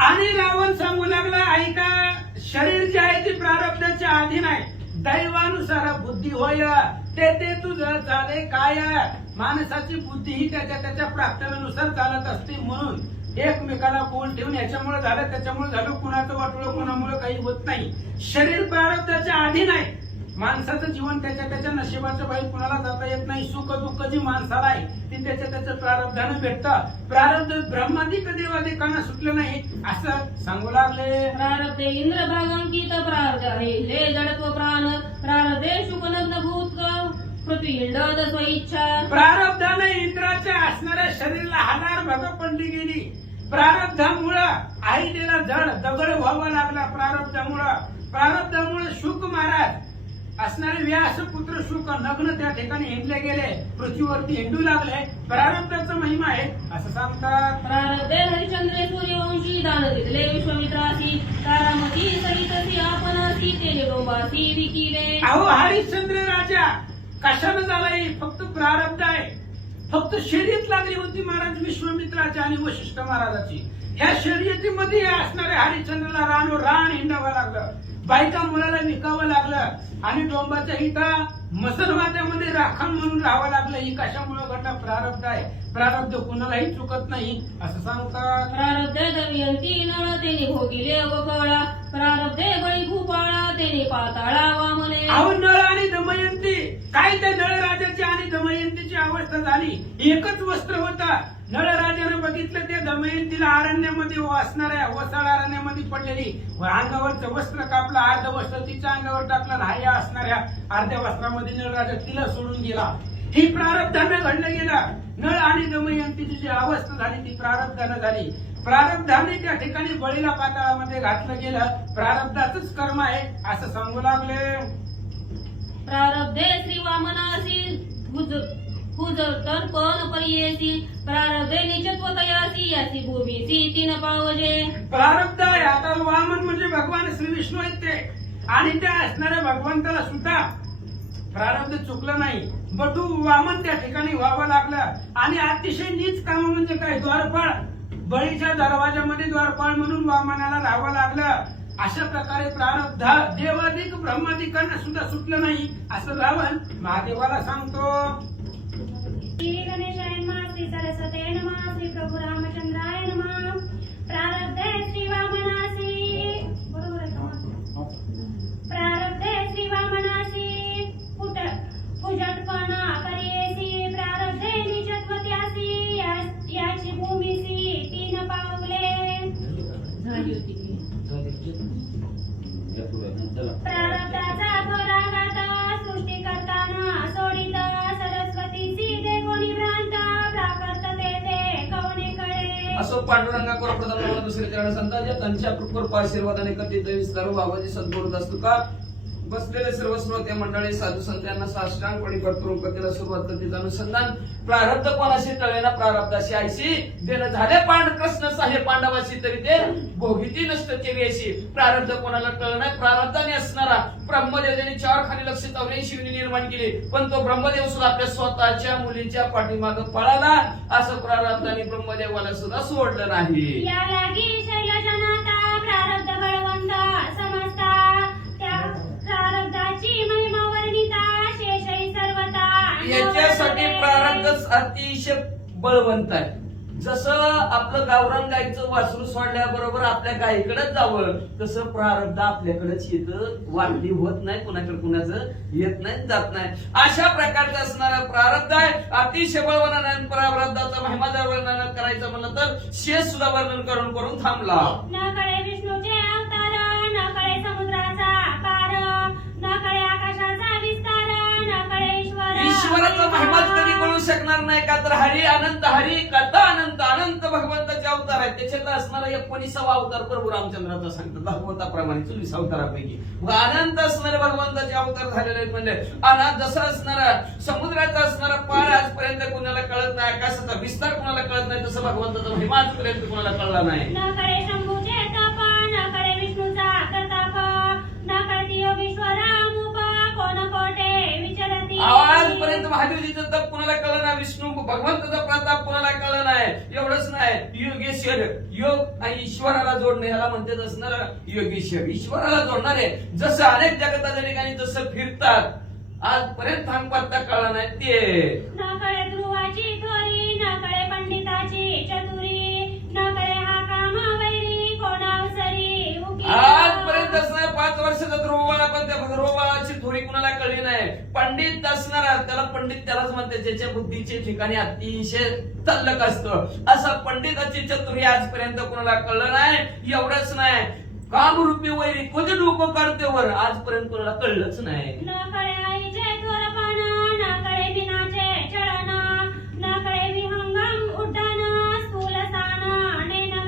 आणि रावण सांगू लागला, ऐका, शरीर जे आहे ते प्रारब्धाच्या अधीन आहे, दैवानुसार बुद्धी होय ते तुझं झाले काय. माणसाची बुद्धी ही त्याच्या प्रार्थनेनुसार चालत असते, म्हणून एकमेकाला बोल ठेवून याच्यामुळे झालं त्याच्यामुळे झालं, कुणाचं वाटलं कोणामुळे काही होत नाही. शरीर प्रारब्धाच्या अधीन आहे, माणसाचं जीवन त्याच्या नशिबाच्या बाहेर कुणाला जाता येत नाही. सुख दुःख जी माणसाला आहे ती त्याच्या प्रारब्धानं भेटतं. प्रारब्ध ब्रह्मादिक देवादिकांना सुटलं नाही असं सांगू लागले. प्रारब्धे इंद्र भागांकित प्रारब्ध हे जडत्व प्राण प्रारब्धे शुकनग्न भूत पृथ्वी इंडद स्वइच्छा. प्रारब्धाने इंद्राच्या असणाऱ्या शरीराला हजार भग पडली गेली. प्रारब्धामुळं आईला जड दगड व्हावा लागला. प्रारब्धामुळे शुक महाराज असणारे व्यासपुत्र शुक नग्न त्या ठिकाणी हिंडले गेले, पृथ्वीवरती हिंडू लागले. प्रारब्धाचा महिमा आहे असं सांगतात. प्रारब्धे हरिचंद्रे सूर्यवंशी दान दिले विश्वामित्रासी तारामती सहितसी आपणासी तेने डोंबासी विकिले. अहो हरिश्चंद्र राजा कशानं झालाय? फक्त प्रारब्ध आहे. फक्त शर्यत लागली होती महाराज विश्वामित्राची आणि वशिष्ठ महाराजाची. ह्या शर्यतीमध्ये असणारे हरिश्चंद्रला रान हिंडावं लागलं, बायका मुलाला विकावं लागलं आणि डोंबाच्या इथं मसलवाद्यामध्ये राखण म्हणून राहावं लागलं. ही कशामुळे घडला? प्रारब्ध आहे. प्रारब्ध कुणालाही चुकत नाही असं सांगतात. प्रारब्धे दमयंती नळ तेने भोगिले अवकळा प्रारब्धे बळी भूपाळा तेने पाताळा वामने. अहो नळ आणि दमयंती काय त्या नळ राजाची आणि दमयंतीची अवस्था झाली. एकच वस्त्र होता. नळ राजाने बघितलं ते दमयंतीला अरण्यामध्ये असणाऱ्या वसाळ अरण्यामध्ये पडलेली अंगावरचं वस्त्र कापलं, अर्ध वस्त्र तिच्या अंगावर टाकलं, ह्या असणाऱ्या अर्ध्या वस्त्रामध्ये नळ राजा तिला सोडून गेला. ही प्रारब्धानं घडलं गेलं. नळ आणि दमयंतीची जी अवस्था झाली ती प्रारब्धानं झाली. प्रारब्धाने त्या ठिकाणी बळीला पाताळामध्ये घातलं गेलं. प्रारब्धाचंच कर्म आहे असं सांगू लागले. प्रारब्धे श्री वामनासी तर्पण परियेसी प्रारब्धे निचत्वतयासी यासी भूमीसी तीन पावजे. प्रारब्ध आहे. आता वामन म्हणजे भगवान श्री विष्णू आहेत ते, आणि त्या असणाऱ्या भगवंताला सुद्धा प्रारब्ध चुकलं नाही. बटू वामन त्या ठिकाणी व्हावं लागलं आणि अतिशय नीच काम म्हणजे काय? द्वारपाळ. बळीच्या दरवाजामध्ये द्वारपाळ म्हणून वामनाला राहावं लागलं. अशा प्रकारे प्रारब्ध देवाधिक ब्रह्माधिकांना सुद्धा सुटलं नाही असं रावण महादेवाला सांगतो. श्री गणेशाय नमः, श्री सरस्वती नमः, श्री प्रभू रामचंद्राय नमः. प्रारब्धे श्री वामनासी बरोबर आहे का? प्रारब्धे श्री वामनासी पुजटपणा करियेसी प्रारब्धे निजत्वत्यासी याची भूमीसी तीन पावले. झाली होती ती. प्रारब्धाचा थोरा गाता सृष्टी करताना सोडिता सरस्वतीची दे कोणी भ्रांत प्राकर्त ते कवने कळे. असो पांडुरंगा कोर प्रथम दुसरे चरण संतांच्या त्यांच्या कृपा आशीर्वादाने कथित विस्तार बाबाजी सद्गुरू दस्तू का बसलेले सर्व श्रोते मंडळी साधू संत यांना साष्टांगपणे कर्तृ कथेला सुरुवात करते. अनुसंधान प्रारब्ध कोणाशी टळेना प्रारब्धाशी आयशी देणं झाले पांड कृष्ण साहे पांडवाशी तरी ते भोगिती नष्ट केली अशी. प्रारब्ध कोणाला टळ नाही. प्रारब्धाने असणारा ब्रह्मदेव त्यांनी 4 खाली लक्ष 84 निर्माण केली, पण तो ब्रह्मदेव सुद्धा आपल्या स्वतःच्या मुलीच्या पाठीमाग पळाला. असं प्रारब्धाने ब्रह्मदेवाला सुद्धा सोडलं नाही. या लागी शैलजनाता प्रारब्ध बळवंत समजता त्या प्रारब्धाची महिमा वर्णिता शेषई सर्वता. याच्यासाठी प्रारब्ध अतिशय बळवंत आहे. जसं आपलं गावरान गाईचं वासरू सोडल्याबरोबर आपल्या गायीकडेच जावं, तसं प्रारब्ध आपल्याकडेच येतं. वाढली होत नाही, कुणाकडे कुणाचं येत नाही, जात नाही. अशा प्रकारचं असणारं प्रारब्ध आहे. अतिशय बळवंत प्रारब्धाचा महिमा जर वर्णन करायचं म्हणलं तर शेष सुद्धा वर्णन करून करून थांबला. न कळे विष्णूचे अवतार, न कळे समुद्राचा पार, न कळे आकाशाचा विस्तार, न कळे ईश्वराचा महिमाच कधी कळू शकणार नाही. का तर हरी अनंत, हरी कथा अनंत, अनंत भगवंताचे अवतार आहेत. त्याच्यात असणारा 19वा अवतार प्रभू रामचंद्राचा सांगतात भागवताप्रमाणे 24 अवतारापैकी. अनंत असणारे भगवंताचे अवतार झालेले आहेत. म्हणजे अनंत जसं असणारा समुद्राचा असणारा पार आजपर्यंत कुणाला कळत नाही, आकाशाचा विस्तार कुणाला कळत नाही, तसं भगवंताचा महिमा आजपर्यंत कुणाला कळला नाही. न कळे शंभूचे तप, न कळे विष्णूचा प्रताप, न कळती योगीश्वरा मूप कोण कोटे विचरती. आजपर्यंत महादेवजीचं तप कुणाला कळलं नाही, विष्णू भगवंताचा प्रताप कुणाला कळलं नाही. एवढंच नाही, योगेश्वर योग आणि ईश्वराला जोडणे ह्याला म्हणतात असणार योगेश्वर. ईश्वराला जोडणारे जसं अनेक जगताच्या ठिकाणी जसं फिरतात आजपर्यंत पत्ता कळला नाही ते. न कळे ध्रुवाची थोरी, न कळे पंडिताची चतुरी, न कळे हा काम वैरी कोण अवसरी उगी. आजपर्यंत असणार 5 वर्षाचा ध्रुवबाळा, पण त्या ध्रुवबाळाची थोडी कुणाला कळली नाही. पंडित असणारा त्याला पंडित त्यालाच म्हणते ज्याच्या बुद्धीचे ठिकाणी अतिशय तल्लक असतं. असं पंडिताची चतुरी आजपर्यंत कुणाला कळलं नाही. एवढंच नाही, कामरूपी वैरी कधी डोकं काढते वर आजपर्यंत कुणाला कळलंच नाही. न कळे आईचे थोरपण, न कळे बिनाचे चळण, न कळे विहंगम उड्डाण स्थूल स्थान नेन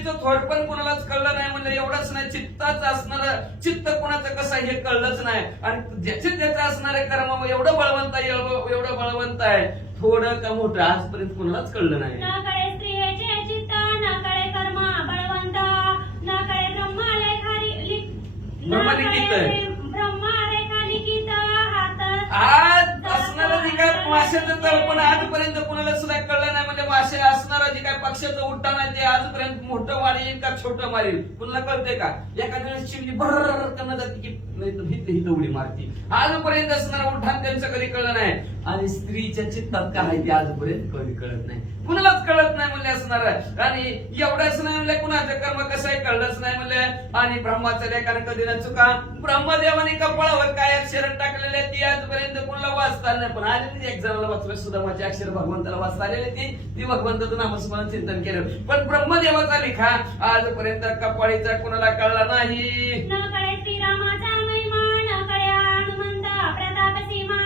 पृथ्वीचं थोड पण कोणालाच कळलं नाही म्हणजे एवढंच नाही चित्ताच असणार चित्त कोणाचं कसं आहे हे कळलंच नाही आणि ज्याचे त्याचं असणारे कर्म एवढं बळवंत आहे एवढं बळवंत आहे थोडं का मोठं आजपर्यंत कोणालाच कळलं नाही न कळे स्त्रियेचे चित्त न कळे कर्म बळवंत न कळे ब्रह्मरेखा लिखित हात आज असणारं जे काय माशाचं तळपण आजपर्यंत कोणाला सुद्धा कळलं नाही म्हणजे मासे असणारं जे काय पक्षाचं उड्डाण आहे ते आजपर्यंत मोठं मारेल का छोटं मारेल कुणाला कळतंय का एखाद्या वेळेस चिमणी भर करणं जाते की नाही हित उडी मारते आजपर्यंत असणारं उड्डाण त्यांचं कधी कळलं नाही आणि स्त्रीच्या चित्तात काय आहे ते आजपर्यंत कधी कळत नाही कुणालाच कळत नाही म्हणजे असणार आणि एवढंच नाही म्हणजे कुणाचं कर्म कसं आहे कळलंच नाही म्हणजे आणि ब्रह्माच्या लेखाने कधी न चुका ब्रह्मदेवाने कपाळावर काय अक्षर टाकलेले ती आजपर्यंत कोणाला वाचता नाही पण आज एक जणाला वाचलं सुद्धा अक्षर भगवंताला वाचता आलेले ती भगवंताचं नामस्मरण चिंतन केलं पण ब्रह्मदेवाचा लिखा आजपर्यंत कपाळीचा कोणाला कळला नाही न कळे श्रीरामाचा महिमा न कळे हनुमंत प्रताप सीमा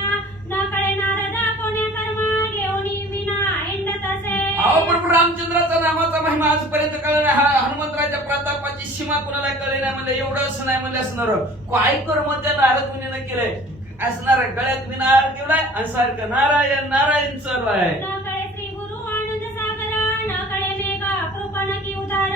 न कळे नारद कोण्या कर्मा घेऊन विना हिंडत असे अहो प्रभू रामचंद्राचा नामाचा महिमा आजपर्यंत कळला नाही हनुमंतराच्या प्रतापाची सीमा कोणाला कळली नाही म्हणजे एवढंच नाही म्हणजे असणार काय कर्म त्या नारद मुनीनं केलंय असणार गळ्यात विनार ठेवलाय आणि सारखं नारायण नारायण चालू आहे न कळे श्री गुरु आनंद सागर न कळे मेघ कृपण की उदार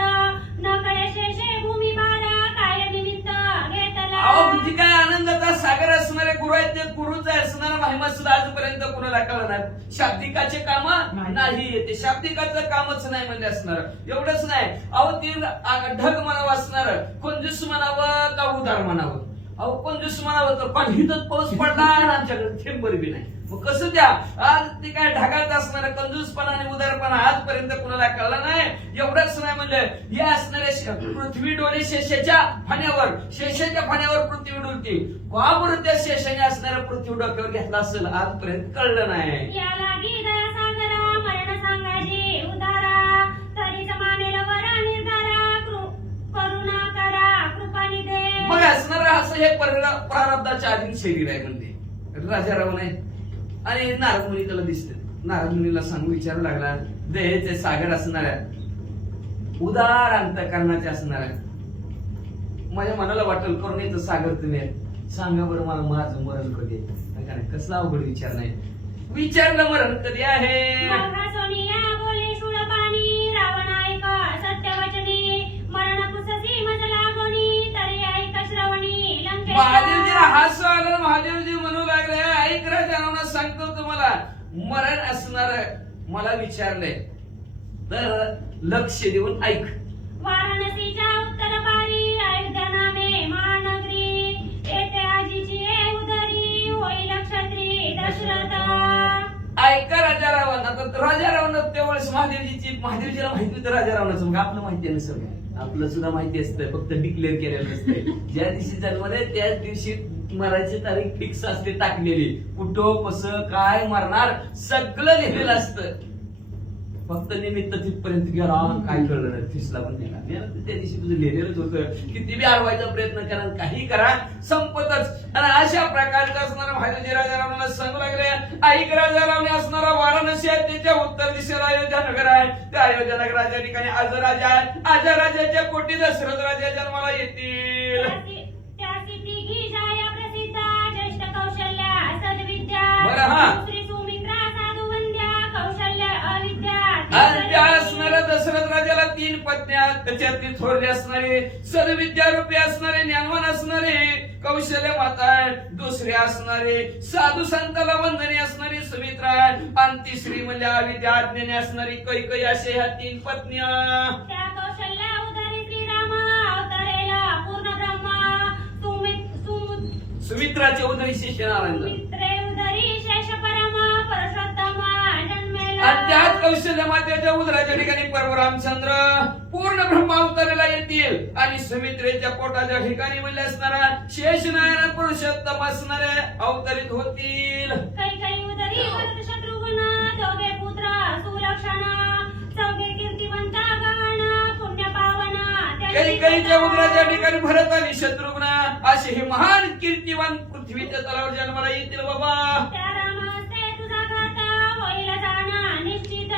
न कळे शेषे भूमी भार काय निमित्त घेतला अहो जी काय आनंदाचा सागर असणारे गुरु आहेत ते गुरुचा असणारा महिमा सुद्धा आजपर्यंत कोणाला कळणार शाब्दिकाचे काम नाही ते शाब्दिकाचं कामच नाही म्हणजे असणार एवढंच नाही अहो ती ढग म्हणावं असणार कंजूस म्हणावं का उदार म्हणावं अहो कंजूस म्हणावं तर पण हिथं पाऊस पडला आणि आमच्याकडे थेंबर बी नाही मग कसं द्या आज ते काय ढगात असणार कंजूसपणा आणि उदारपणा आजपर्यंत कुणाला कळला नाही एवढंच नाही म्हणजे हे असणारे पृथ्वी डोले शेषाच्या फाण्यावर पृथ्वी डोलते का बरं त्या शेषाने असणाऱ्या पृथ्वी डोक्यावर घेतला असेल आजपर्यंत कळलं नाही या लागी दया सागरा मरण सांगायचे उदारा तरी मानेल वरा निर्धारा करुणा करा कृपानी दे मग असणारं असं हे प्रारब्धाच्या अधीन शरीर आहे म्हणते राजाराव नाही आणि नारद मुनी त्याला दिसते नारद मुनीला सांगू विचारू लागला दयेचे सागर असणाऱ्या उदार अंतःकरणाचे असणाऱ्या माझ्या मनाला वाटेल करुणेचं सागर तुम्ही सांगा बरं मला माझं मरण कधी आहे कसला अवघड विचार नाही विचारलं मरण कधी आहे सोनिया बोले शूळपाणी रावण ऐक सत्यवचनी मरण पुससी मज लागोनी तरी ऐक श्रवणी लंकेचा महादेवजीला हास्य आलं महादेवजी म्हणू लागले ऐक राजा सांगतो तुम्हाला मरण असणार मला विचारलंय तर लक्ष देऊन ऐक वाराणसीच्या उत्तर पारी अयोध्या नामे महानगरी येथे आजीची उदरी होईल क्षत्री दशरथ ऐका राजारावांना तर राजारावांना त्यावेळेस महादेवजीला माहिती होतं राजारावांना मग आपलं माहिती आहे सगळं आपलं सुद्धा माहिती असतं फक्त डिक्लेअर केलेलं असतं ज्या दिवशी जन्मले त्याच दिवशी मरायची तारीख फिक्स असते टाकलेली कुठं कसं काय मरणार सगळं लिहिलेलं असतं फक्त निमित्त तिथपर्यंत गेला काय कळलं नाही फिसला पण नेला त्या दिवशी तुझं लिहिलेलंच होतं किती बी अडवायचा प्रयत्न करा काही करा संपतच आणि अशा प्रकारचं असणारा महाराज राजारावला सांगू लागले ऐक राजारावने असणारा वाराणसी आहे त्याच्या उत्तर दिशेला अयोध्या नगर आहे त्या अयोध्या नगराच्या ठिकाणी आज राजा आहे आज राजाच्या कोटी दशरथ राजा जन्माला येतील ज्येष्ठ कौशल्या सद्विद्या बरं हा श्री सुमित्रा साधुवंद्या कौशल्य अविद्या आणि त्या असणाऱ्या दशरथ राजाला 3 पत्न्या त्याच्यातली थोरली असणारे सद्विद्या रूपी असणारे ज्ञानवान असणारे कौशल्य माता दुसरे असणारे साधू संताला वंदने असणारी सुमित्रा आणि तिसरी म्हणजे अविद्या अज्ञानी असणारी कैकई असे ह्या 3 पत्न्या त्या कौशल्य उदरी श्रीराम अवतरेला पूर्ण ब्रह्मा सुमित्राचे उदरी शेषनारायण सुमित्रे उदरी शेष परम पुरुषोत्तम जन्मेला आणि त्याच कौशल्य मातेच्या उदराच्या ठिकाणी प्रभू रामचंद्र पूर्ण ब्रह्मा अवताराला येतील आणि सुमित्रेच्या पोटाच्या ठिकाणी म्हणजे असणारा शेषनारायण पुरुषोत्तम असणारे अवतरित होतील कैकई उदरी भरत शत्रुघ्न दोघे पुत्र सुलक्षण चौघे कीर्तिवंत गण पुण्य पावन कैकईच्या उदराच्या ठिकाणी भरत आणि शत्रुघ्न असे हे महान कीर्तिवान पृथ्वीच्या तलावर जन्माला येतील बाबा त्या रामास्ते तुझा घात होईल जाणं निश्चित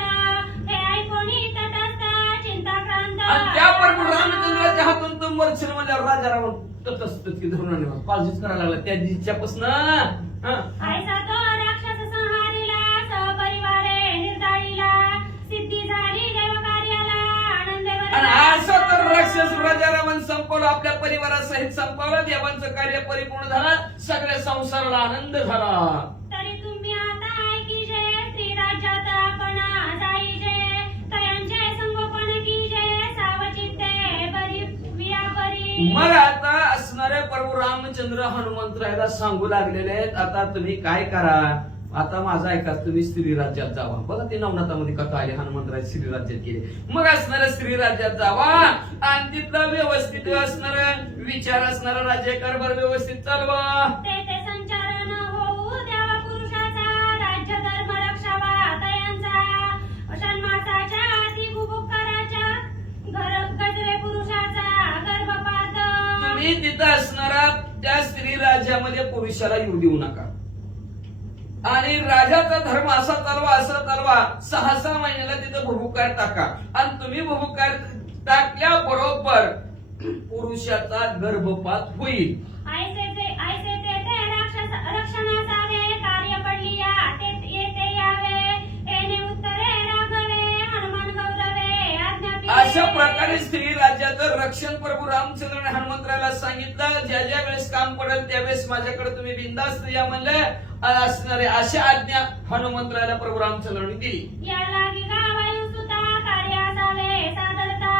हे ऐकून तटस्थ चिंताक्रांत आणि त्या प्रभू रामचंद्राच्या हातून तो मरशील म्हणल्यावर राजा रावण ततस्तत की धरून काळजीच करायला लागला त्या दिवसापासून. ऐसा तो राक्षस संहारीला सहपरिवारे निर्दाळीला सिद्धी झाली देव कार्याला आनंद आणि असं तर राक्षस राजा रावण संपवलं, आपल्या परिवारासहित संपवलं, देवांचं कार्य परिपूर्ण झालं, सगळ्या संसाराला आनंद झाला. तरी तुम्ही आता ऐकीजे श्री राज्यात आपण जाईजे तयांचे संगोपन कीजे सावचित्ते बरी वियापरी. मग आता असणारे प्रभू रामचंद्र हनुमंतरायाला सांगू लागलेले आहेत, आता तुम्ही काय करा, आता माझा ऐका, तुम्ही स्त्री राज्यात जावा. बघा ते नवनाथामध्ये कथा आली, हनुमंतराय स्त्री राज्यात गेले. मग असणाऱ्या स्त्री राज्यात जावा आणि तिथला व्यवस्थित असणार विचार असणारा राज्यकारभार व्यवस्थित चालवा. ते संचारण होऊ द्यावा पुरुषाचा राज्य धर्म रक्षावा तयांचा षण्मासाच्या अति उपकाराच्या घर गजरे पुरुषाचा गर्भपात. तुम्ही तिथं असणारा त्या स्त्री राज्यामध्ये पुरुषाला येऊ देऊ नका आणि राजाचा धर्म असा चालवा 6 महिन्याला तिथं भुभुकार टाका आणि तुम्ही भुभुकार टाकल्याबरोबर पुरुषाचा गर्भपात होईल. ऐसे ते रक्षणासावे कार्य पडलिया ते येते यावे येणे उत्तरे राघवे हनुमान गौरवे आज्ञा. अशा प्रकारे स्त्री राज्याचं रक्षण प्रभू रामचंद्र आणि हनुमंतरायाला सांगितलं. ज्या ज्या वेळेस काम पडेल त्यावेळेस माझ्याकडे तुम्ही बिंदास्त या म्हणले असणारे अशा आज्ञा हनुमंतरायाला प्रभू रामचंद्रांनी दिली. या लागी गावायु सुता कार्य असावे सादरता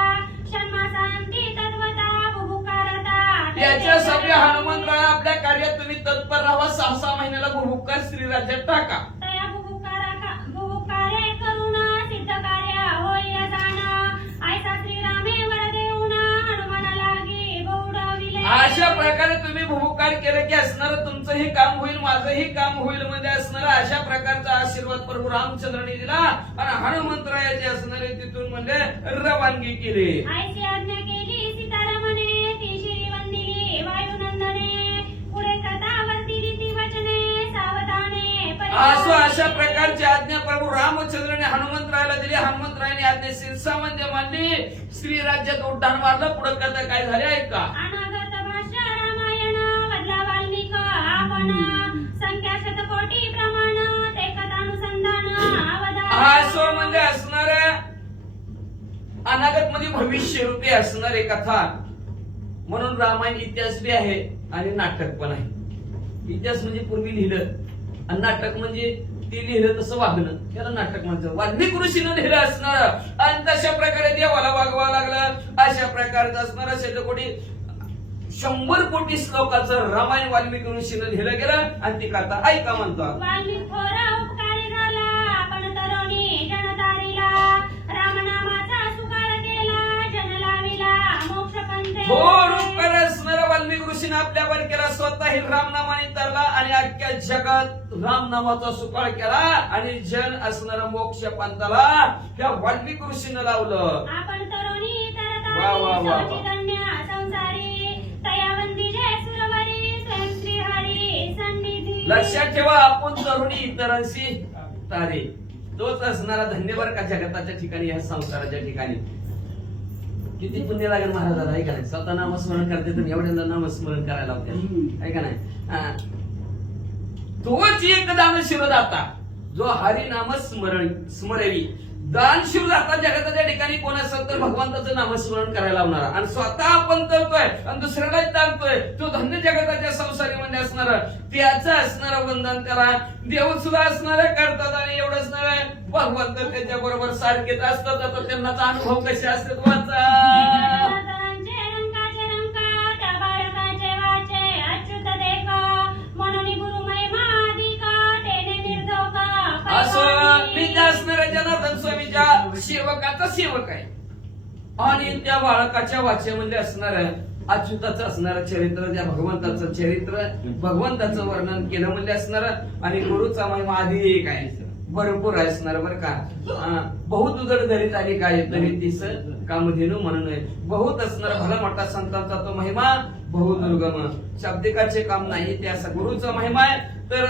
षण्मासांती तत्वता भुभुकारता. त्याच्यासाठी हनुमंतराया आपल्या कार्यात तुम्ही तत्पर राहा. 6 महिन्याला भुभुकार स्त्री राज्यात टाका. तया भुभुकारे करुण सिद्ध कार्य होईल जाण ऐसा श्रीरामे वर देऊन हनुमाना लागी बौडविले. अशा प्रकारे तुम्ही भुभुकार केलं की असणार तुमचंही काम होईल, माझंही काम होईल म्हणजे असणार अशा प्रकारचा आशीर्वाद प्रभू रामचंद्रांनी दिला आणि हनुमंतरायाचे असणारे तिथून म्हणजे रवानगी केली. ऐसी आज्ञा केली सीतारामने ती श्रीवंदिली वायुनंदने पुढे कथावरती रीती वचने सावधाने असो अशा प्रकारची आज्ञा प्रभू रामचंद्राने हनुमंतरायाला दिली. हनुमंतरायाने आज्ञा शिरसावंत मानली, स्त्री राज्यात उड्डाण मारलं. पुढे कथा काय झाली ऐका. अनागत भाष्य रामायण वदला वाल्मिक आपण संख्या शतकोटी प्रमाण ते कथानुसंधान असो म्हणजे असणाऱ्या अनागत मध्ये भविष्य रूपी असणारे कथा म्हणून रामायण इतिहास बी आहे आणि नाटक पण आहे. इतिहास म्हणजे पूर्वी लिहिलं आणि नाटक म्हणजे ते लिहिलं तसं वागणं, त्याला नाटक म्हणतात. वाल्मिक ऋषीनं लिहिलं असणार आणि तशा प्रकारे देवाला वागवावं लागलं. अशा प्रकारचं असणार शतकोटी 100 कोटी श्लोकाचं रामायण वाल्मिक ऋषीनं लिहिलं गेलं आणि ती कथा ऐका म्हणतात. वाल्मिक थोरा उपकारी झाला आपण तरुणी जनतारीला रामनामाचा सुकार केला जन लाविला मोक्ष पंथे. थोर उपकार असणारा वाल्मिक ऋषीनं आपल्यावर केला, स्वतःही रामनामाने तरला आणि अख्ख्या जगात रामनामाचा सुकाळ केला आणि जन असणारा मोक्ष पंथाला त्या वाल्मिक ऋषीनं लावलं. आपण तरुणी वा, वा, वा, वा. तरतारी संसारी तयावंती जय सुरवरी स्वयं श्री हरी सन्निधी. लक्षात ठेवा, आपण तरुणी इतरांशी तारे तोच असणारा धन्य बरं का जगताच्या ठिकाणी, या संसाराच्या ठिकाणी. किती पुण्य लागेल महाराजाला, आहे का नाही. स्वतः नामस्मरण करते तर एवढ्यांना नामस्मरण करायला होते, आहे का नाही. तोच एक दानशूरदाता जो हरिनाम स्मरवी. दानशूरदाता जगताच्या ठिकाणी कोण असेल तर भगवंताचं नामस्मरण करायला लावणारा आणि स्वतः आपण करतोय आणि दुसऱ्याला ताणतोय, तो धन्य जगताच्या संसारी म्हणजे असणार त्याचं असणारं वंदन करा. देव सुद्धा असणार करतात आणि एवढं असणार भगवंत त्याच्या बरोबर सारखेच असतात. आता त्यांनाच अनुभव कसे असतात वाचा. असं मी त्या असणाऱ्या जनार्दन स्वामीच्या सेवकाचा सेवक आहे आणि त्या बाळकाच्या वाचेमध्ये असणार अच्युताचं असणारं चरित्र, त्या भगवंताचं चरित्र, भगवंताचं वर्णन केलं म्हणजे असणार आणि गुरुचा महिमा अधिक आहे, भरपूर असणार बरं का. बहुत उदड धरीत आली काय तरी तीस कामधेनू म्हणून बहुत असणार भला मोठा संतांचा तो महिमा बहुदुर्गम. शाब्दिकाचे काम नाही, ते असं गुरुचा महिमा आहे. तर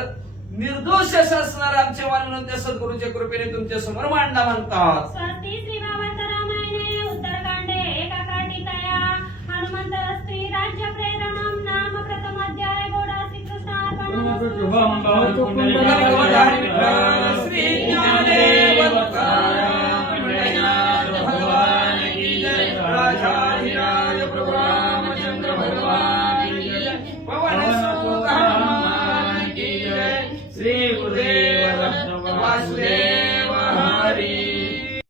निर्दोष असणार आमचे वाण म्हणून त्या सद्गुरूच्या कृपेने तुमच्या समोर मांडा म्हणतात. स्वस्ति श्री भगवंत रामायणे उत्तरकांडे एकाकांडे शुभम भवतु पुंडलिकवधारी विठ्ठल श्री ज्ञानेश्वर